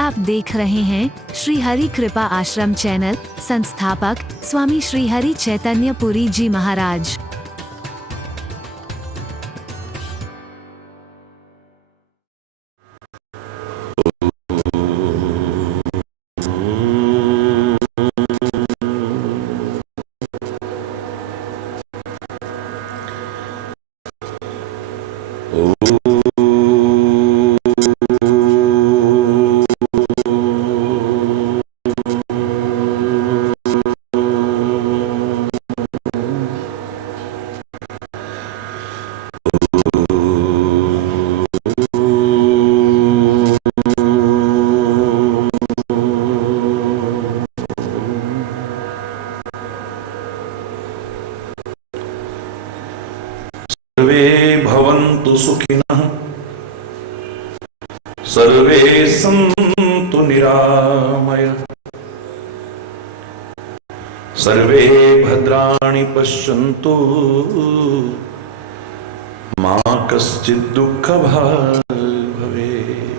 आप देख रहे हैं श्री हरि कृपा आश्रम चैनल। संस्थापक स्वामी श्री हरि चैतन्य पुरी जी महाराज। सर्वे भवन्तु सुखिनः, सर्वे सन्तु निरामयाः, सर्वे भद्राणि पश्यन्तु मा कश्चित् दुःखभाग् भवेत्।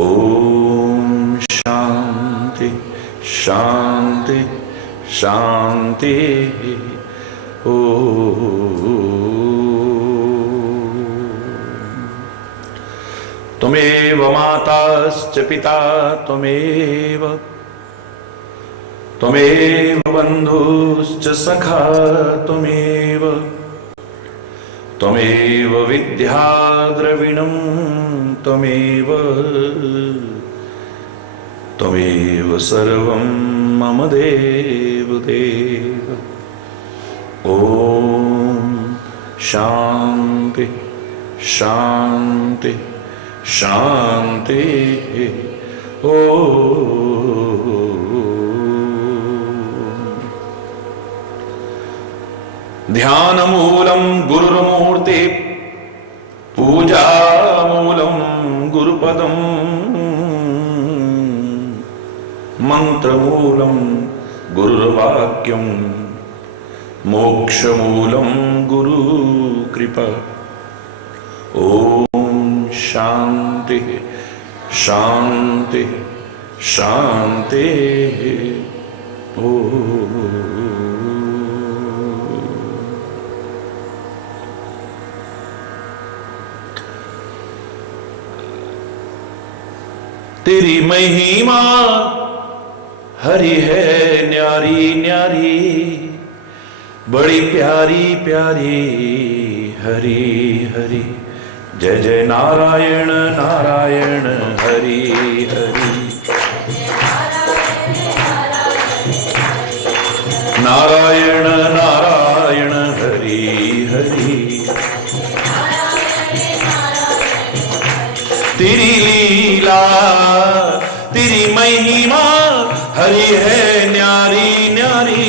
ॐ शान्ति शान्ति शान्ति। त्वमेव माताश्च पिता त्वमेव, त्वमेव बन्धुश्च सखा त्वमेव, त्वमेव विद्या द्रविणं त्वमेव, त्वमेव सर्वं मम देवदेव। ॐ शान्ति शान्ति शान्ति। ओ ध्यानमूलं गुरुर्मूर्ति, पूजामूलं गुरुपदं, मन्त्रमूलं गुरुर्वाक्यं, मोक्षमूलं गुरुकृपा। ॐ शान्ति शान्ति शान्ति। ॐ तेरी महिमा हरि है न्यारी न्यारी, बड़ी प्यारी प्यारी हरि हरि। जय जय नारायण नारायण हरि हरि, नारायण नारायण हरि हरि। तेरी लीला तेरी महिमा हरि है न्यारी न्यारी,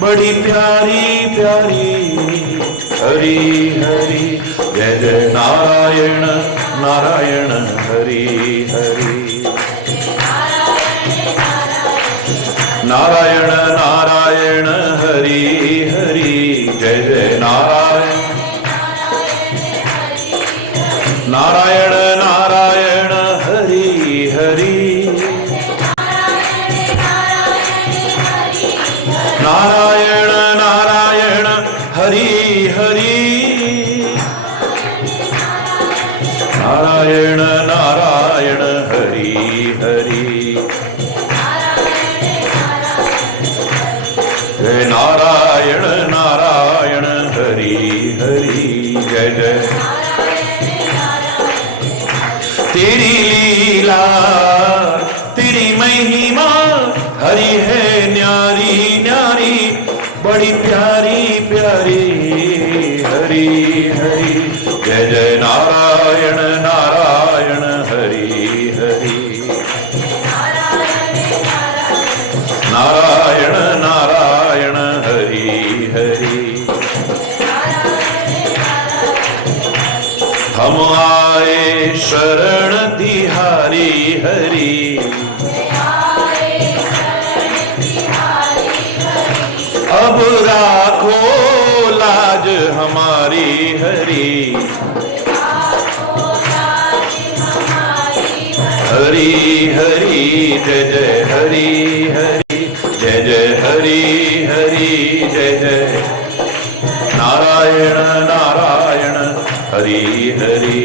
बड़ी प्यारी प्यारी हरि हरि। जय जय नारायण नारायण हरि हरि, नारायण नारायण हरि हरि। जय जय नारायण नारायण नारायण हरि हरि, नारायण नारायण हरि हरि, नारायण नारायण हरि हरि। जय नारायण नारायण हरि हरि। जय जय तेरी लीला तेरी महिमा हरि है न्यारी न्यारी, बड़ी प्यारी प्यारी हरि हरि। जय जय नारायण नारायण हरि हरि, नारायण नारायण हरि हरि। हम आए शरण तिहारी हरि, अब राखो लाज हमारी हरि, हरि हरि जय जय हरि हरि जय जय हरि हरि जय जय नारायण नारायण हरि हरि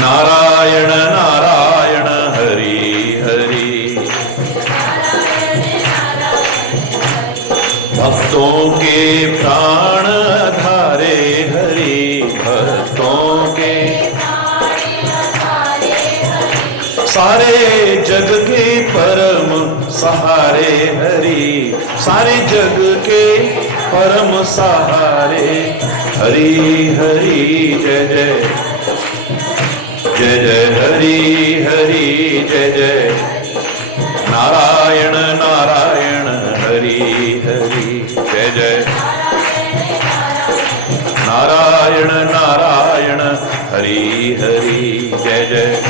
नारायण नारायण हरि हरि भक्तों के प्राण धारे हरि भक्तों के सारे जग के परम सहारे हरि सारे जग के परम सहारे हरि हरि जय जय जय जय हरि हरि जय जय नारायण नारायण हरि हरि जय जय नारायण नारायण हरि हरि जय जय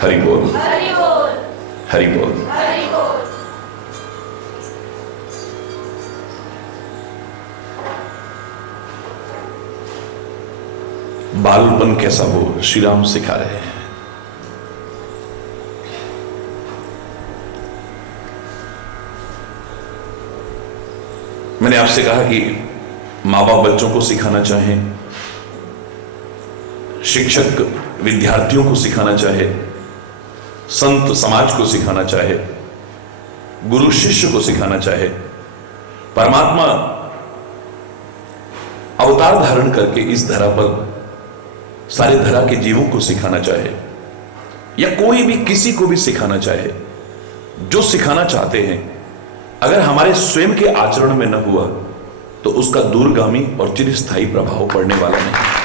हरि बोल हरि बोल। बालपन कैसा हो श्री राम सिखा रहे हैं। मैंने आपसे कहा कि माँ बाप बच्चों को सिखाना चाहें, शिक्षक विद्यार्थियों को सिखाना चाहे, संत समाज को सिखाना चाहे, गुरु शिष्य को सिखाना चाहे, परमात्मा अवतार धारण करके इस धरा पर सारे धरा के जीवों को सिखाना चाहे, या कोई भी किसी को भी सिखाना चाहे, जो सिखाना चाहते हैं अगर हमारे स्वयं के आचरण में न हुआ तो उसका दूरगामी और चिरस्थायी प्रभाव पड़ने वाला नहीं।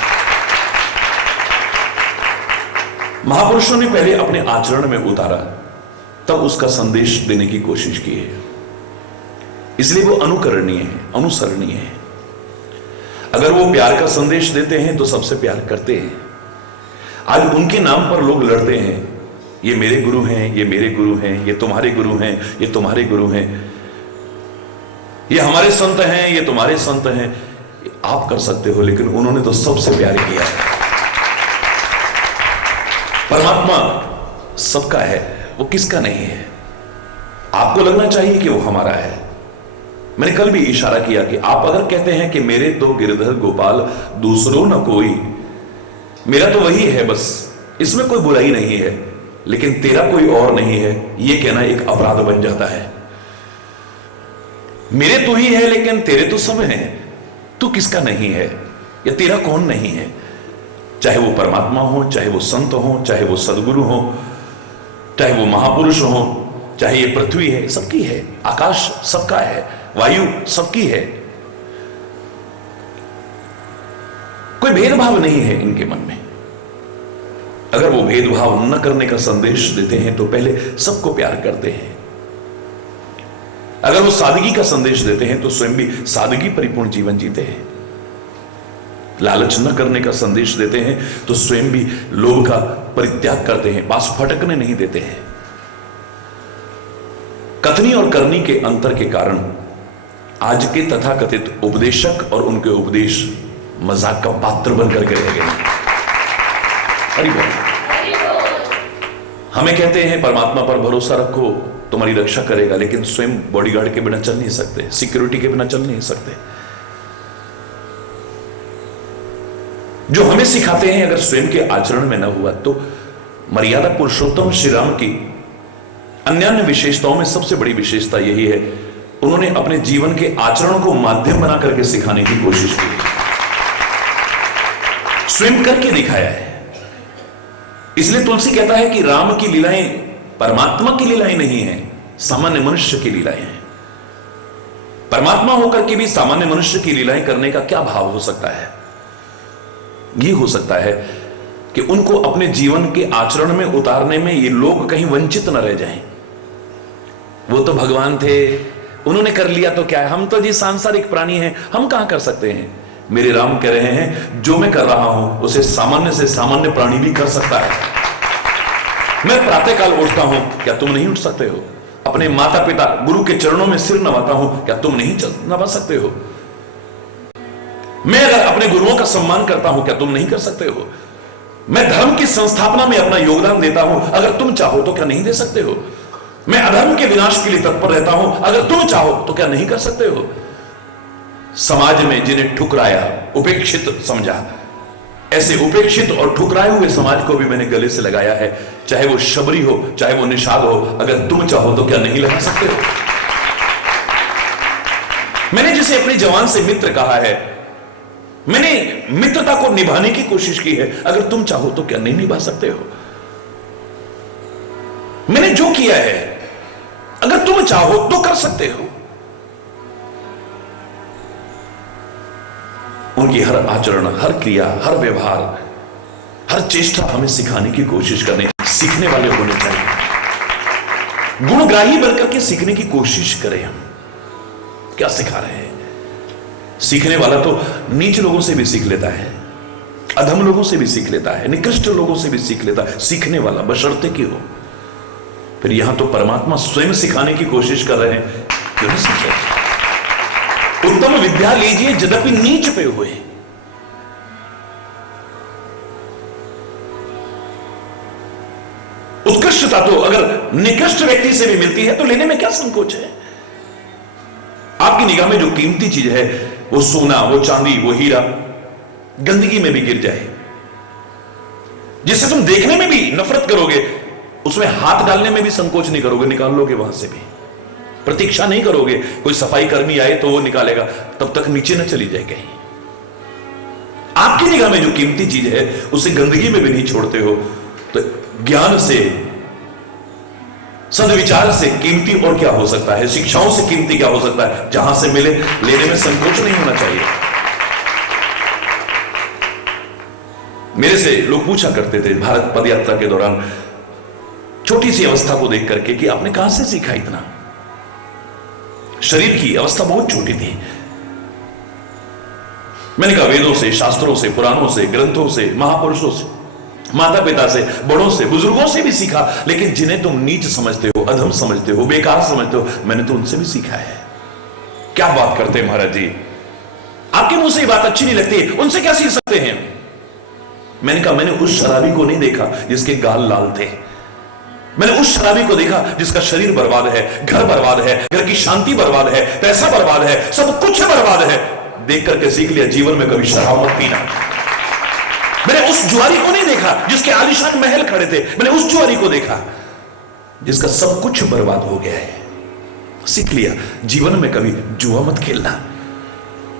महापुरुषों ने पहले अपने आचरण में उतारा, तब उसका संदेश देने की कोशिश की है, इसलिए वो अनुकरणीय है, अनुसरणीय है। अगर वो प्यार का संदेश देते हैं तो सबसे प्यार करते हैं। आज उनके नाम पर लोग लड़ते हैं, ये मेरे गुरु हैं, ये मेरे गुरु हैं, ये तुम्हारे गुरु हैं, ये तुम्हारे गुरु हैं, ये हमारे संत हैं, ये तुम्हारे संत हैं। आप कर सकते हो, लेकिन उन्होंने तो सबसे प्यार किया है। परमात्मा सबका है, वो किसका नहीं है। आपको लगना चाहिए कि वो हमारा है। मैंने कल भी इशारा किया कि आप अगर कहते हैं कि मेरे तो गिरधर गोपाल दूसरों न कोई, मेरा तो वही है बस, इसमें कोई बुराई नहीं है, लेकिन तेरा कोई और नहीं है, यह कहना एक अपराध बन जाता है। मेरे तो ही है लेकिन तेरे तो सब हैं, तू किसका नहीं है या तेरा कौन नहीं है। चाहे वो परमात्मा हो, चाहे वो संत हो, चाहे वो सदगुरु हो, चाहे वो महापुरुष हो, चाहे ये पृथ्वी है, सबकी है। आकाश सबका है, वायु सबकी है। कोई भेदभाव नहीं है इनके मन में। अगर वो भेदभाव न करने का संदेश देते हैं तो पहले सबको प्यार करते हैं। अगर वो सादगी का संदेश देते हैं तो स्वयं भी सादगी परिपूर्ण जीवन जीते हैं। लालच न करने का संदेश देते हैं तो स्वयं भी लोभ का परित्याग करते हैं, पास फटकने नहीं देते हैं। कथनी और करनी के अंतर के कारण आज के तथाकथित उपदेशक और उनके उपदेश मजाक का पात्र बनकर के रह गए। हरि बोल। हमें कहते हैं परमात्मा पर भरोसा रखो, तुम्हारी रक्षा करेगा, लेकिन स्वयं बॉडीगार्ड के बिना चल नहीं सकते, सिक्योरिटी के बिना चल नहीं सकते। जो हमें सिखाते हैं अगर स्वयं के आचरण में न हुआ तो मर्यादा पुरुषोत्तम श्री राम की अन्य विशेषताओं में सबसे बड़ी विशेषता यही है, उन्होंने अपने जीवन के आचरण को माध्यम बना करके सिखाने की कोशिश की है, स्वयं करके दिखाया है। इसलिए तुलसी कहता है कि राम की लीलाएं परमात्मा की लीलाएं नहीं है, सामान्य मनुष्य की लीलाएं हैं। परमात्मा होकर के भी सामान्य मनुष्य की लीलाएं करने का क्या भाव हो सकता है। यह हो सकता है कि उनको अपने जीवन के आचरण में उतारने में ये लोग कहीं वंचित न रह जाएं। वो तो भगवान थे, उन्होंने कर लिया तो क्या है, हम तो जी सांसारिक प्राणी हैं, हम कहां कर सकते हैं। मेरे राम कह रहे हैं जो मैं कर रहा हूं उसे सामान्य से सामान्य प्राणी भी कर सकता है। मैं प्रातःकाल उठता हूं, क्या तुम नहीं उठ सकते हो? अपने माता पिता गुरु के चरणों में सिर नवाता हूं, क्या तुम नहीं नवा सकते हो? मैं अगर अपने गुरुओं का सम्मान करता हूं, क्या तुम नहीं कर सकते हो? मैं धर्म की संस्थापना में अपना योगदान देता हूं, अगर तुम चाहो तो क्या नहीं दे सकते हो? मैं अधर्म के विनाश के लिए तत्पर रहता हूं, अगर तुम चाहो तो क्या नहीं कर सकते हो? समाज में जिन्हें ठुकराया, उपेक्षित समझा, ऐसे उपेक्षित और ठुकराए हुए समाज को भी मैंने गले से लगाया है, चाहे वो शबरी हो, चाहे वो निषाद हो, अगर तुम चाहो तो क्या नहीं लगा सकते हो? मैंने जिसे अपने जवान से मित्र कहा है, मैंने मित्रता को निभाने की कोशिश की है, अगर तुम चाहो तो क्या नहीं निभा सकते हो? मैंने जो किया है, अगर तुम चाहो तो कर सकते हो। उनकी हर आचरण, हर क्रिया, हर व्यवहार, हर चेष्टा हमें सिखाने की कोशिश करने, सीखने वाले होने चाहिए। गुणग्राही बनकर के सीखने की कोशिश करें। हम क्या सिखा रहे हैं? सीखने वाला तो नीच लोगों से भी सीख लेता है, अधम लोगों से भी सीख लेता है, निकृष्ट लोगों से भी सीख लेता है, सीखने वाला बशर्ते कि हो। फिर यहां तो परमात्मा स्वयं सिखाने की कोशिश कर रहे हैं, क्यों नहीं सीख रहे? उत्तम विद्या लीजिए यद्यपि नीच पे हुए। उत्कृष्टता तो अगर निकृष्ट व्यक्ति से भी मिलती है तो लेने में क्या संकोच है? आपकी निगाह में जो कीमती चीज है, वो सोना, वो चांदी, वो हीरा गंदगी में भी गिर जाए, जिससे तुम देखने में भी नफरत करोगे, उसमें हाथ डालने में भी संकोच नहीं करोगे, निकाल लोगे वहां से भी। प्रतीक्षा नहीं करोगे कोई सफाई कर्मी आए तो वो निकालेगा, तब तक नीचे न चली जाए कहीं। आपकी निगाह में जो कीमती चीज है उसे गंदगी में भी नहीं छोड़ते हो, तो ज्ञान से, सद्विचार से कीमती और क्या हो सकता है? शिक्षाओं से कीमती क्या हो सकता है? जहां से मिले लेने में संकोच नहीं होना चाहिए। मेरे से लोग पूछा करते थे भारत पद यात्रा के दौरान, छोटी सी अवस्था को देख करके, कि आपने कहां से सीखा इतना? शरीर की अवस्था बहुत छोटी थी। मैंने कहा वेदों से, शास्त्रों से, पुराणों से, ग्रंथों से, महापुरुषों से, माता पिता से, बड़ों से, बुजुर्गों से भी सीखा, लेकिन जिन्हें तुम नीच समझते हो, अधम समझते हो, बेकार समझते हो, मैंने तो उनसे भी सीखा है। क्या बात करते हैं महाराज जी, आपके मुंह से ये बात अच्छी नहीं लगती, उनसे क्या सीख सकते हैं? मैंने कहा मैंने उस शराबी को नहीं देखा जिसके गाल लाल थे, मैंने उस शराबी को देखा जिसका शरीर बर्बाद है, घर बर्बाद है, घर की शांति बर्बाद है, पैसा बर्बाद है, सब कुछ बर्बाद है। देख करके सीख लिया जीवन में कभी शराब मत पीना। मैंने उस जुआरी को नहीं देखा जिसके आलीशान महल खड़े थे, मैंने उस जुआरी को देखा जिसका सब कुछ बर्बाद हो गया है। सीख लिया जीवन में कभी जुआ मत खेलना।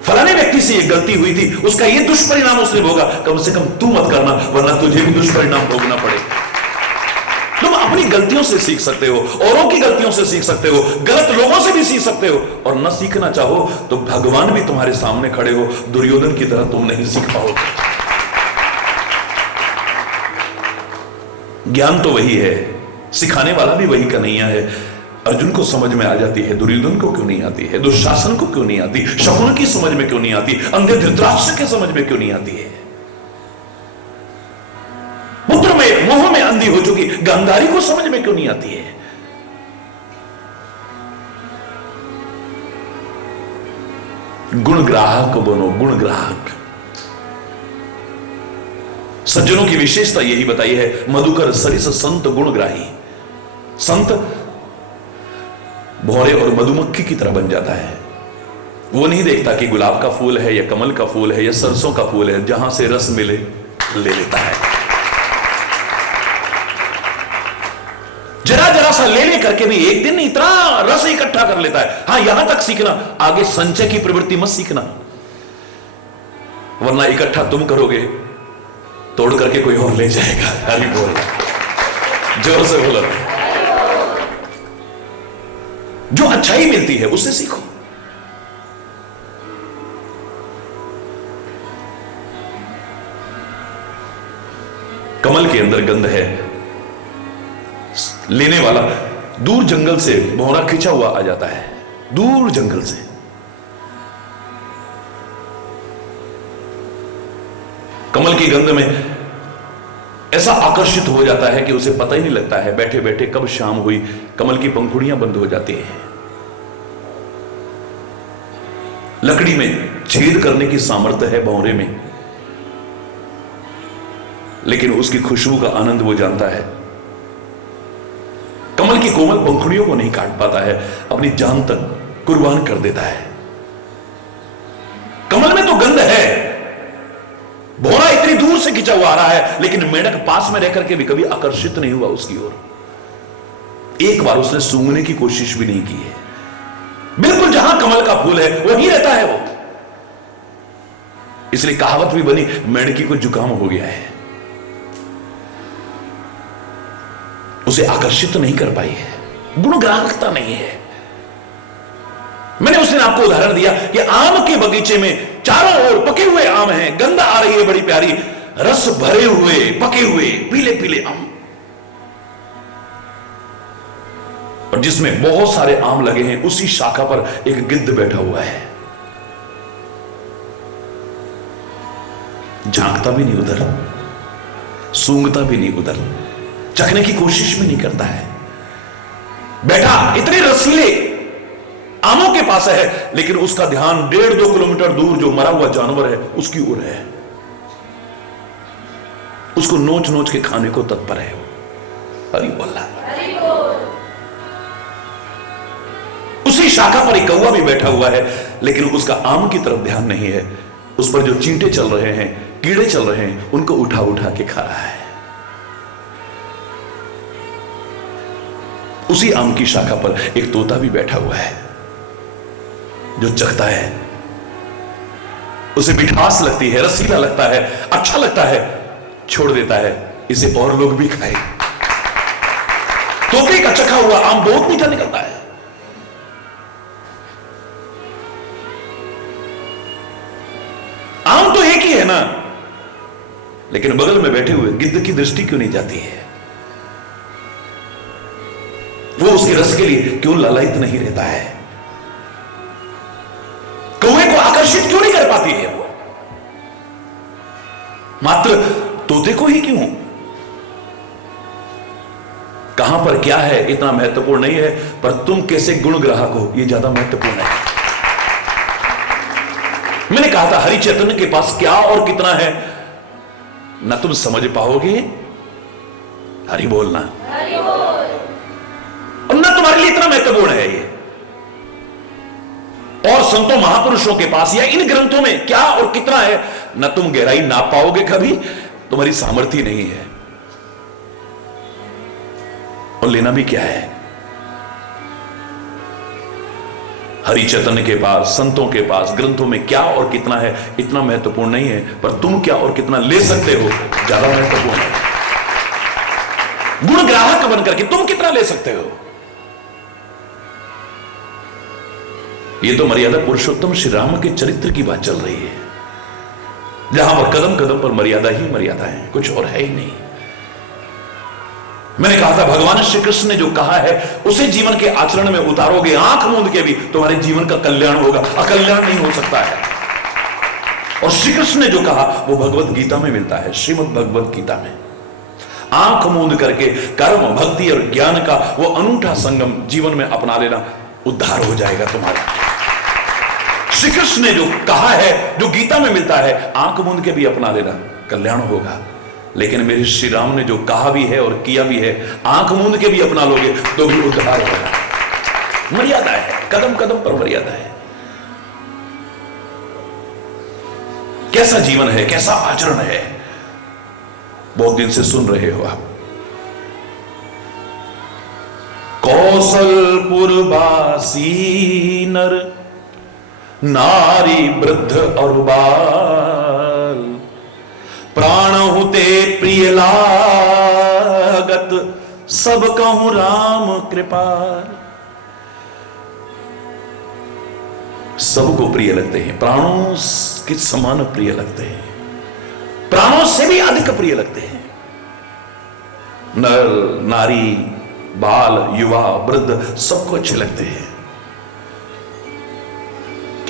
फलाने व्यक्ति से ये गलती हुई थी, उसका ये दुष्परिणाम उसने भोगा, कम से कम तू मत करना, वरना तुझे भी दुष्परिणाम भोगना पड़े। तुम अपनी गलतियों से सीख सकते हो, औरों की गलतियों से सीख सकते हो, गलत लोगों से भी सीख सकते हो, और न सीखना चाहो तो भगवान भी तुम्हारे सामने खड़े हो, दुर्योधन की तरह तुम नहीं सीख पाओगे। ज्ञान तो वही है, सिखाने वाला भी वही कन्हैया है। अर्जुन को समझ में आ जाती है, दुर्योधन को क्यों नहीं आती है? दुशासन को क्यों नहीं आती? शकुन की समझ में क्यों नहीं आती? अंधे धृतराष्ट्र के समझ में क्यों नहीं आती है? पुत्र में मोह में अंधी हो चुकी गांधारी को समझ में क्यों नहीं आती है? गुणग्राहक बनो, गुणग्राहक। सज्जनों की विशेषता यही बताई है, मधुकर सरिस संत गुणग्राही। संत भौरे और मधुमक्खी की तरह बन जाता है। वो नहीं देखता कि गुलाब का फूल है या कमल का फूल है या सरसों का फूल है, जहां से रस मिले ले लेता है। जरा जरा सा ले करके भी एक दिन इतना रस इकट्ठा कर लेता है। हां, यहां तक सीखना, आगे संचय की प्रवृत्ति मत सीखना, वरना इकट्ठा तुम करोगे, तोड़ करके कोई और ले जाएगा। हरि बोल, जोर से बोलो। जो अच्छाई मिलती है उससे सीखो। कमल के अंदर गंध है, लेने वाला दूर जंगल से भौरा खिंचा हुआ आ जाता है, दूर जंगल से। कमल की गंध में ऐसा आकर्षित हो जाता है कि उसे पता ही नहीं लगता है बैठे बैठे कब शाम हुई, कमल की पंखुड़ियां बंद हो जाती हैं। लकड़ी में छेद करने की सामर्थ्य है भौरे में, लेकिन उसकी खुशबू का आनंद वो जानता है। कमल की कोमल पंखुड़ियों को नहीं काट पाता है, अपनी जान तक कुर्बान कर देता है। कमल में तो गंध है, भौरा इतनी दूर से खिंचा हुआ आ रहा है, लेकिन मेढक पास में रह करके भी कभी आकर्षित नहीं हुआ उसकी ओर। एक बार उसने सूंघने की कोशिश भी नहीं की है। बिल्कुल जहां कमल का फूल है वहीं रहता है वो। इसलिए कहावत भी बनी, मेढकी को जुकाम हो गया है, उसे आकर्षित नहीं कर पाई है, गुणग्राहकता नहीं है। मैंने उस दिन आपको उदाहरण दिया कि आम के बगीचे में चारों ओर पके हुए आम हैं, गंध आ रही है बड़ी प्यारी, रस भरे हुए पके हुए पीले पीले आम, और जिसमें बहुत सारे आम लगे हैं उसी शाखा पर एक गिद्ध बैठा हुआ है। झांकता भी नहीं उधर, सूंघता भी नहीं उधर, चखने की कोशिश भी नहीं करता है। बैठा इतने रसीले आमों के पास है, लेकिन उसका ध्यान 1.5-2 किलोमीटर दूर जो मरा हुआ जानवर है उसकी ओर है। उसको नोच नोच के खाने को तत्पर है। हरि बोल। उसी शाखा पर एक कौवा भी बैठा हुआ है, लेकिन उसका आम की तरफ ध्यान नहीं है। उस पर जो चींटे चल रहे हैं, कीड़े चल रहे हैं, उनको उठा उठा के खा रहा है। उसी आम की शाखा पर एक तोता भी बैठा हुआ है, जो चखता है, उसे मिठास लगती है, रसीला लगता है, अच्छा लगता है, छोड़ देता है, इसे और लोग भी खाए। तोते का चखा हुआ आम बहुत मीठा निकलता है। आम तो एक ही है ना, लेकिन बगल में बैठे हुए गिद्ध की दृष्टि क्यों नहीं जाती है? वो उसके रस के लिए क्यों लालायित नहीं रहता है? कौवे को आकर्षित क्यों नहीं कर पाती है वो? मात्र तोते को ही क्यों? कहां पर क्या है इतना महत्वपूर्ण नहीं है, पर तुम कैसे गुण ग्राहक हो ये ज्यादा महत्वपूर्ण है। मैंने कहा था हरि चैतन्य के पास क्या और कितना है ना तुम समझ पाओगे, हरि बोलना, और ना तुम्हारे लिए इतना महत्वपूर्ण है ये। और संतों महापुरुषों के पास या इन ग्रंथों में क्या और कितना है ना तुम गहराई नाप पाओगे कभी, तुम्हारी सामर्थ्य नहीं है। और लेना भी क्या है? हरि चैतन्य के पास, संतों के पास, ग्रंथों में क्या और कितना है इतना महत्वपूर्ण नहीं है, पर तुम क्या और कितना ले सकते हो ज्यादा महत्वपूर्ण है। गुण ग्राहक बनकर के तुम कितना ले सकते हो, ये तो मर्यादा पुरुषोत्तम श्री राम के चरित्र की बात चल रही है, जहां पर कदम कदम पर मर्यादा ही मर्यादा है, कुछ और है ही नहीं। मैंने कहा था भगवान श्री कृष्ण ने जो कहा है उसे जीवन के आचरण में उतारोगे, आंख मूंद के भी तुम्हारे जीवन का कल्याण होगा, अकल्याण नहीं हो सकता है। और श्री कृष्ण ने जो कहा वो भगवत गीता में मिलता है, श्रीमद् भगवत गीता में। आंख मूंद करके कर्म, भक्ति और ज्ञान का वो अनूठा संगम जीवन में अपना लेना, उद्धार हो जाएगा तुम्हारा। श्री कृष्ण ने जो कहा है, जो गीता में मिलता है, आंख मूंद के भी अपना लेना, कल्याण होगा। लेकिन मेरे श्री राम ने जो कहा भी है और किया भी है, आंख मूंद के भी अपना लोगे तो भी उद्धार होगा। मर्यादा है, कदम कदम पर मर्यादा है। कैसा जीवन है, कैसा आचरण है, बहुत दिन से सुन रहे हो आप। कौशलपुरवासी नर नारी वृद्ध और बाल, प्राण हुते प्रिय लागत, सब कहूं राम कृपाल। सबको प्रिय लगते हैं, प्राणों के समान प्रिय लगते हैं, प्राणों से भी अधिक प्रिय लगते हैं। नर नारी बाल युवा वृद्ध सबको अच्छे लगते हैं।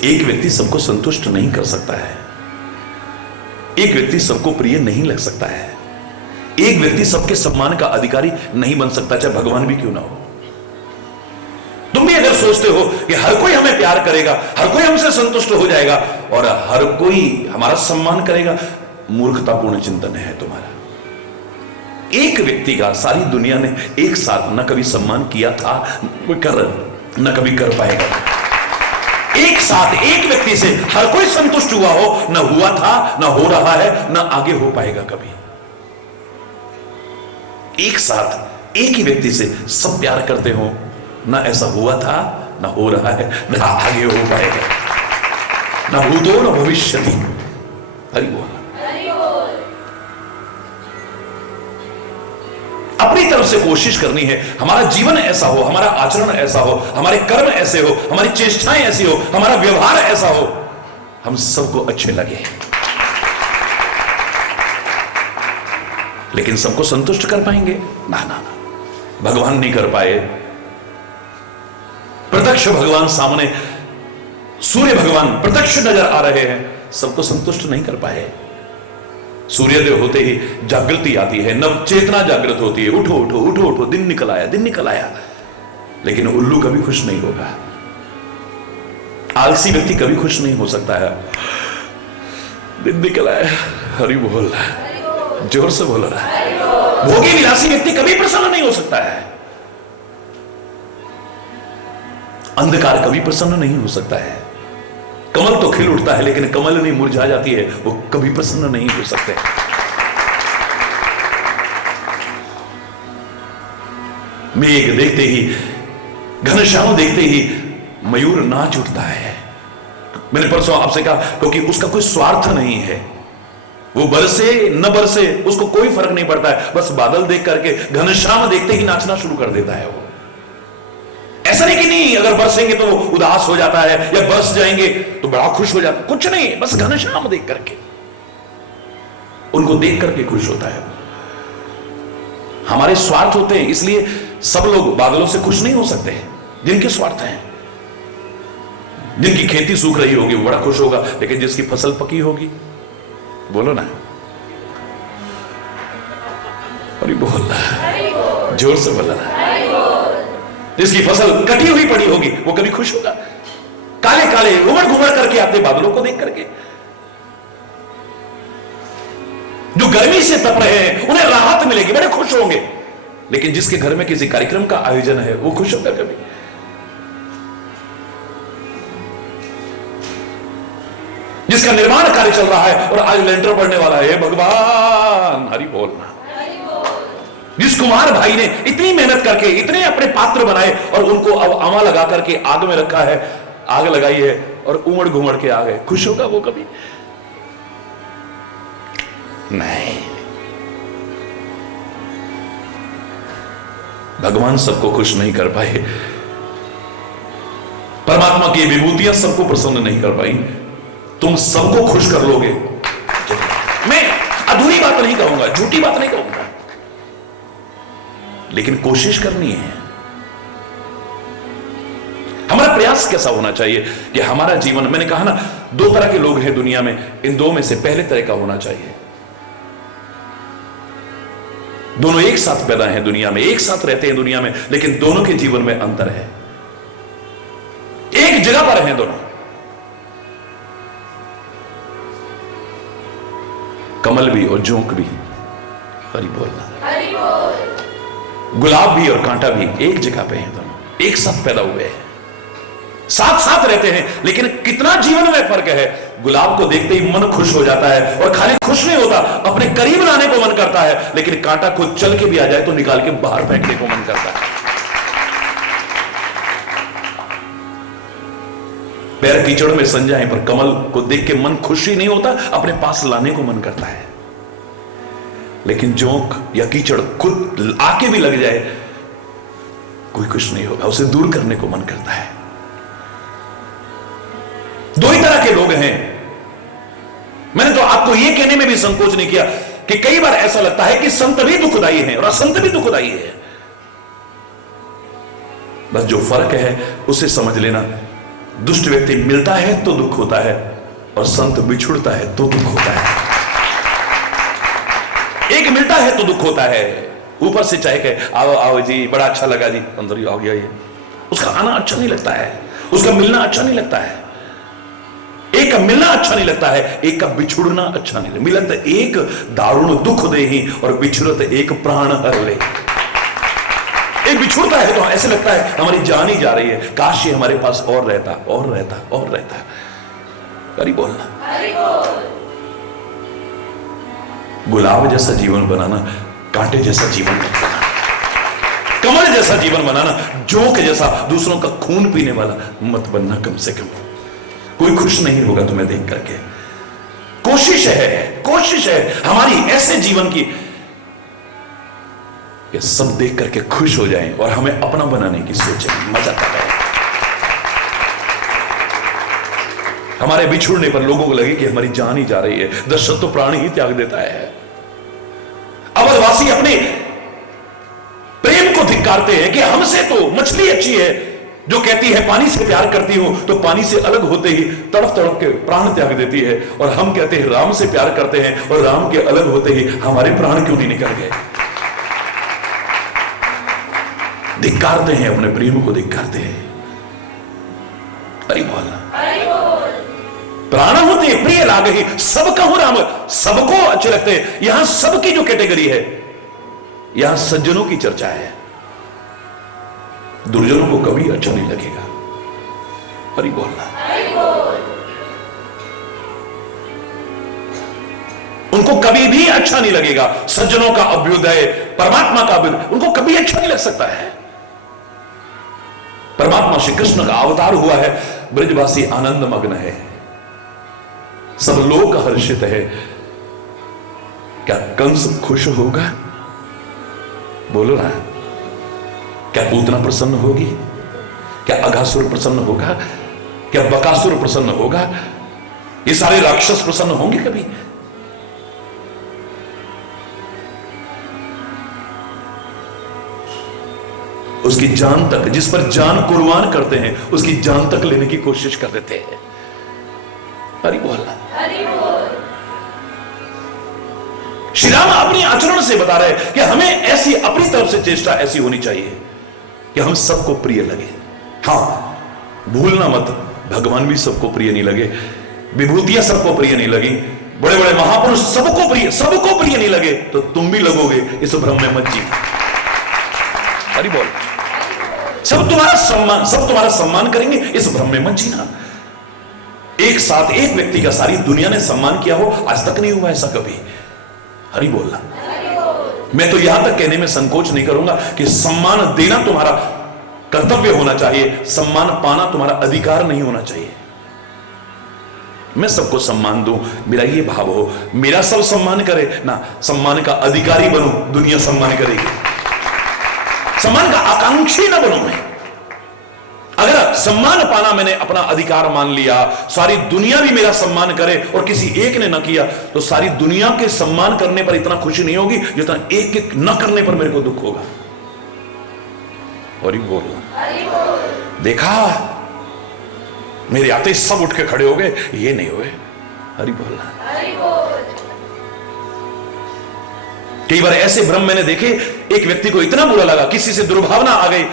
एक व्यक्ति सबको संतुष्ट नहीं कर सकता है, एक व्यक्ति सबको प्रिय नहीं लग सकता है। एक व्यक्ति सबके सम्मान का अधिकारी नहीं बन सकता, चाहे भगवान भी क्यों ना हो। तुम भी अगर सोचते हो कि हर कोई हमें प्यार करेगा, हर कोई हमसे संतुष्ट हो जाएगा और हर कोई हमारा सम्मान करेगा, मूर्खतापूर्ण चिंतन है तुम्हारा। एक व्यक्ति का सारी दुनिया ने एक साथ न कभी सम्मान किया था, न कभी कर पाएगा। एक साथ एक व्यक्ति से हर कोई संतुष्ट हुआ हो, न हुआ था, न हो रहा है, न आगे हो पाएगा कभी। एक साथ एक ही व्यक्ति से सब प्यार करते हो, न ऐसा हुआ था, न हो रहा है, न आगे हो पाएगा, न भूतो न भविष्यति। हरि बोल। अपनी तरफ से कोशिश करनी है, हमारा जीवन ऐसा हो, हमारा आचरण ऐसा हो, हमारे कर्म ऐसे हो, हमारी चेष्टाएं ऐसी हो, हमारा व्यवहार ऐसा हो, हम सबको अच्छे लगे। लेकिन सबको संतुष्ट कर पाएंगे? ना ना ना, भगवान नहीं कर पाए। प्रत्यक्ष भगवान सामने, सूर्य भगवान प्रत्यक्ष नजर आ रहे हैं, सबको संतुष्ट नहीं कर पाए। सूर्योदय होते ही जागृति आती है, नव चेतना जागृत होती है, उठो उठो उठो उठो, दिन निकल आया, दिन निकल आया। लेकिन उल्लू कभी खुश नहीं होगा, आलसी व्यक्ति कभी खुश नहीं हो सकता है। दिन निकल आया, हरि बोल, जोर से बोल रहा है। भोगी विलासी व्यक्ति कभी प्रसन्न नहीं हो सकता है। अंधकार कभी प्रसन्न नहीं हो सकता है। कमल तो खिल उठता है, लेकिन कमल नहीं मुरझा जाती है, वो कभी प्रसन्न नहीं हो सकते। मेघ देखते ही, घनश्याम देखते ही मयूर नाच उठता है। मैंने परसों आपसे कहा, क्योंकि उसका कोई स्वार्थ नहीं है, वो बरसे न बरसे उसको कोई फर्क नहीं पड़ता है, बस बादल देख करके घनश्याम देखते ही नाचना शुरू कर देता है। वो ऐसा नहीं कि नहीं अगर बरसेंगे तो उदास हो जाता है, या बरस जाएंगे तो बड़ा खुश हो जाता है, कुछ नहीं, बस घनश्याम देख करके, उनको देख करके खुश होता है। हमारे स्वार्थ होते हैं, इसलिए सब लोग बादलों से खुश नहीं हो सकते। जिनके स्वार्थ हैं, जिनकी खेती सूख रही होगी वो बड़ा खुश होगा, लेकिन जिसकी फसल पकी होगी, बोलो ना, अरे बोल, जोर से बोला ना, जिसकी फसल कटी हुई पड़ी होगी वो कभी खुश होगा? काले काले उमड़ घुमड़ करके आते बादलों को देख करके, जो गर्मी से तप रहे हैं उन्हें राहत मिलेगी, बड़े खुश होंगे। लेकिन जिसके घर में किसी कार्यक्रम का आयोजन है वो खुश होगा कभी? जिसका निर्माण कार्य चल रहा है और आज लेंटर पड़ने वाला है, भगवान हरि बोलना। जिस कुमार भाई ने इतनी मेहनत करके इतने अपने पात्र बनाए और उनको अब आमा लगा करके आग में रखा है, आग लगाई है और उमड़ घुमड़ के आ गए, खुश होगा वो कभी? नहीं। भगवान सबको खुश नहीं कर पाए, परमात्मा की विभूतियां सबको प्रसन्न नहीं कर पाई। तुम सबको खुश कर लोगे, मैं अधूरी बात नहीं कहूंगा, झूठी बात नहीं कहूंगा, लेकिन कोशिश करनी है। हमारा प्रयास कैसा होना चाहिए कि हमारा जीवन, मैंने कहा ना, दो तरह के लोग हैं दुनिया में, इन दो में से पहले तरह का होना चाहिए। दोनों एक साथ पैदा हैं दुनिया में, एक साथ रहते हैं दुनिया में, लेकिन दोनों के जीवन में अंतर है। एक जगह पर हैं दोनों, कमल भी और जोंक भी, हरि बोलना, हरि बोल। गुलाब भी और कांटा भी एक जगह पे हैं दोनों, एक साथ पैदा हुए हैं, साथ साथ रहते हैं, लेकिन कितना जीवन में फर्क है। गुलाब को देखते ही मन खुश हो जाता है, और खाली खुश नहीं होता, अपने करीब लाने को मन करता है, लेकिन कांटा खुद चल के भी आ जाए तो निकाल के बाहर फेंकने को मन करता है। पैर कीचड़ में सन जाए पर कमल को देख के मन खुश ही नहीं होता, अपने पास लाने को मन करता है। लेकिन जोंक या कीचड़ खुद आके भी लग जाए, कोई खुश नहीं होगा, उसे दूर करने को मन करता है। दो ही तरह के लोग हैं। मैंने तो आपको यह कहने में भी संकोच नहीं किया कि कई बार ऐसा लगता है कि संत भी दुखदाई हैं और असंत भी दुखदाई है। बस जो फर्क है उसे समझ लेना। दुष्ट व्यक्ति मिलता है तो दुख होता है, और संत बिछुड़ता है तो दुख होता है। एक मिलता है तो दुख होता है। ऊपर से चाहे कहे आओ आओ जी, बड़ा अच्छा लगा जी, अंदर ही आ गया ये, उसका आना अच्छा नहीं लगता है, उसका मिलना अच्छा नहीं लगता है। एक का मिलना अच्छा नहीं लगता है, एक का बिछुड़ना अच्छा नहीं लगता। मिलत एक दारुण दुख दे ही और बिछुड़त एक प्राण हर ले। एक बिछुड़ता है तो ऐसे लगता है हमारी जान ही जा रही है, काश ये हमारे पास और रहता और रहता और रहता। करी बोलना, गुलाब जैसा जीवन बनाना, कांटे जैसा जीवन मत बनाना, कमल जैसा जीवन बनाना, जोंक जैसा दूसरों का खून पीने वाला मत बनना। कम से कम कोई खुश नहीं होगा तुम्हें देख करके। कोशिश है हमारी ऐसे जीवन की कि सब देख करके खुश हो जाएं और हमें अपना बनाने की सोचें, मजा कर रहे हैं। हमारे बिछुड़ने पर लोगों को लगे कि हमारी जान ही जा रही है। दशरथ तो प्राण ही त्याग देता है। अवधवासी अपने प्रेम को धिक्कारते हैं कि हमसे तो मछली अच्छी है, जो कहती है पानी से प्यार करती हूं, तो पानी से अलग होते ही तड़प तड़प के प्राण त्याग देती है। और हम कहते हैं राम से प्यार करते हैं, और राम के अलग होते ही हमारे प्राण क्यों नहीं निकल गए। धिक्कारते हैं, अपने प्रेम को धिक्कारते हैं। अरे बोलना, प्राण होते प्रिय लागे ही, सब कहूं राम, सबको अच्छे लगते हैं। यहां सबकी जो कैटेगरी है, यहां सज्जनों की चर्चा है। दुर्जनों को कभी अच्छा नहीं लगेगा। हरि बोलना, उनको कभी भी अच्छा नहीं लगेगा। सज्जनों का अभ्युदय, परमात्मा का अभ्युदय उनको कभी अच्छा नहीं लग सकता है। परमात्मा श्री कृष्ण का अवतार हुआ है, ब्रजवासी आनंद मग्न है, सब लोग हर्षित है। क्या कंस खुश होगा? बोलो ना। क्या पूतना प्रसन्न होगी? क्या अघासुर प्रसन्न होगा? क्या बकासुर प्रसन्न होगा? ये सारे राक्षस प्रसन्न होंगे कभी? उसकी जान तक, जिस पर जान कुर्बान करते हैं, उसकी जान तक लेने की कोशिश कर देते हैं। हरि बोल। श्री राम अपनी आचरण से बता रहे हैं कि हमें ऐसी अपनी तरफ से चेष्टा ऐसी होनी चाहिए कि हम सबको प्रिय लगे। हां, भूलना मत, भगवान भी सबको प्रिय नहीं लगे, विभूतियां सबको प्रिय नहीं लगी, बड़े बड़े महापुरुष सबको प्रिय नहीं लगे, तो तुम भी लगोगे, इस भ्रम में मत जी। हरि बोल। सब तुम्हारा सम्मान करेंगे, इस भ्रम में मत जीना। एक साथ एक व्यक्ति का सारी दुनिया ने सम्मान किया हो, आज तक नहीं हुआ ऐसा कभी। हरि बोलना। मैं तो यहां तक कहने में संकोच नहीं करूंगा कि सम्मान देना तुम्हारा कर्तव्य होना चाहिए, सम्मान पाना तुम्हारा अधिकार नहीं होना चाहिए। मैं सबको सम्मान दूं, मेरा ये भाव हो, मेरा सब सम्मान करे ना, सम्मान का अधिकारी बनूं, दुनिया सम्मान करेगी। सम्मान का आकांक्षी ना बनूं मैं। अगर सम्मान पाना मैंने अपना अधिकार मान लिया, सारी दुनिया भी मेरा सम्मान करे और किसी एक ने न किया, तो सारी दुनिया के सम्मान करने पर इतना खुशी नहीं होगी जितना एक एक न करने पर मेरे को दुख होगा। और बोल, देखा मेरे आते सब उठ के खड़े हो गए, ये नहीं हुए। हरि बोलना। कई बार ऐसे भ्रम मैंने देखे, एक व्यक्ति को इतना बुरा लगा, किसी से दुर्भावना आ गई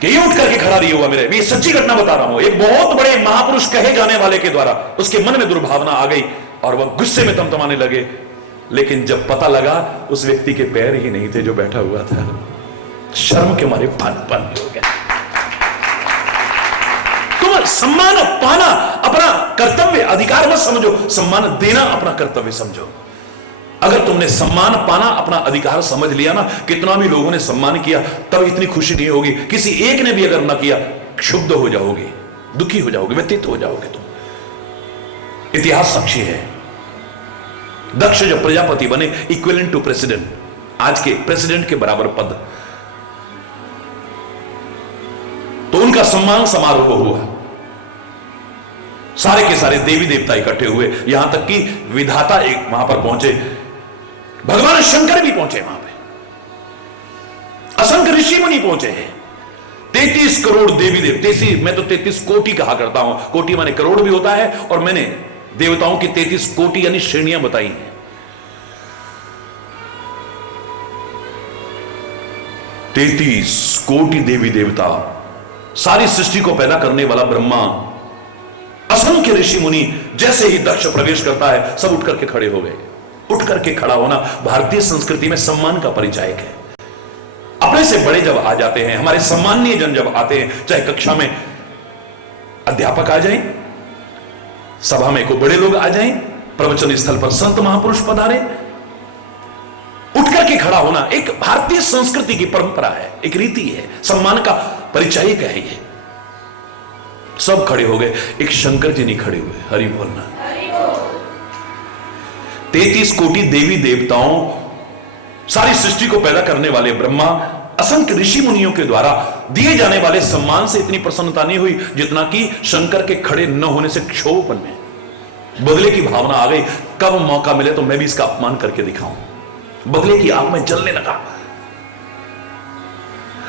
कि ये उठ करके खड़ा नहीं हुआ। मेरे ये सच्ची घटना बता रहा हूं, एक बहुत बड़े महापुरुष कहे जाने वाले के द्वारा उसके मन में दुर्भावना आ गई और वह गुस्से में तमतमाने लगे। लेकिन जब पता लगा उस व्यक्ति के पैर ही नहीं थे जो बैठा हुआ था, शर्म के मारे पन हो गया। तुम सम्मान पाना अपना कर्तव्य अधिकार मत समझो, सम्मान देना अपना कर्तव्य समझो। अगर तुमने सम्मान पाना अपना अधिकार समझ लिया ना, कितना भी लोगों ने सम्मान किया तब इतनी खुशी नहीं होगी। किसी एक ने भी अगर ना किया, क्षुब्ध हो जाओगे, दुखी हो जाओगे, व्यतीत हो जाओगे तुम। इतिहास साक्षी है, दक्ष जब प्रजापति बने, इक्विवेलेंट टू प्रेसिडेंट, आज के प्रेसिडेंट के बराबर पद, तो उनका सम्मान समारोह हुआ। सारे के सारे देवी देवता इकट्ठे हुए, यहां तक कि विधाता एक वहां पर पहुंचे, भगवान शंकर भी पहुंचे वहां पे, असंख्य ऋषि मुनि पहुंचे हैं, 33 करोड़ देवी देव, मैं तो 33 कोटि कहा करता हूं, कोटि माने करोड़ भी होता है, और मैंने देवताओं की 33 कोटि यानी श्रेणियां बताई हैं। 33 कोटि देवी देवता, सारी सृष्टि को पैदा करने वाला ब्रह्मा, असंख्य ऋषि मुनि, जैसे ही दक्ष प्रवेश करता है सब उठ करके खड़े हो गए। उठ करके खड़ा होना भारतीय संस्कृति में सम्मान का परिचायक है। अपने से बड़े जब आ जाते हैं, हमारे सम्माननीय जन जब आते हैं, चाहे कक्षा में अध्यापक आ जाएं, सभा में कोई बड़े लोग आ जाएं, प्रवचन स्थल पर संत महापुरुष पधारे, उठ करके खड़ा होना एक भारतीय संस्कृति की परंपरा है, एक रीति है, सम्मान का परिचायक है ये। सब खड़े हो गए, एक शंकर जी नहीं खड़े हुए। हरि बोलना। 33 कोटि देवी देवताओं, सारी सृष्टि को पैदा करने वाले ब्रह्मा, असंख्य ऋषि मुनियों के द्वारा दिए जाने वाले सम्मान से इतनी प्रसन्नता नहीं हुई जितना कि शंकर के खड़े न होने से क्षोभपन में बदले की भावना आ गई। कब मौका मिले तो मैं भी इसका अपमान करके दिखाऊं। बदले की आग में जलने लगा।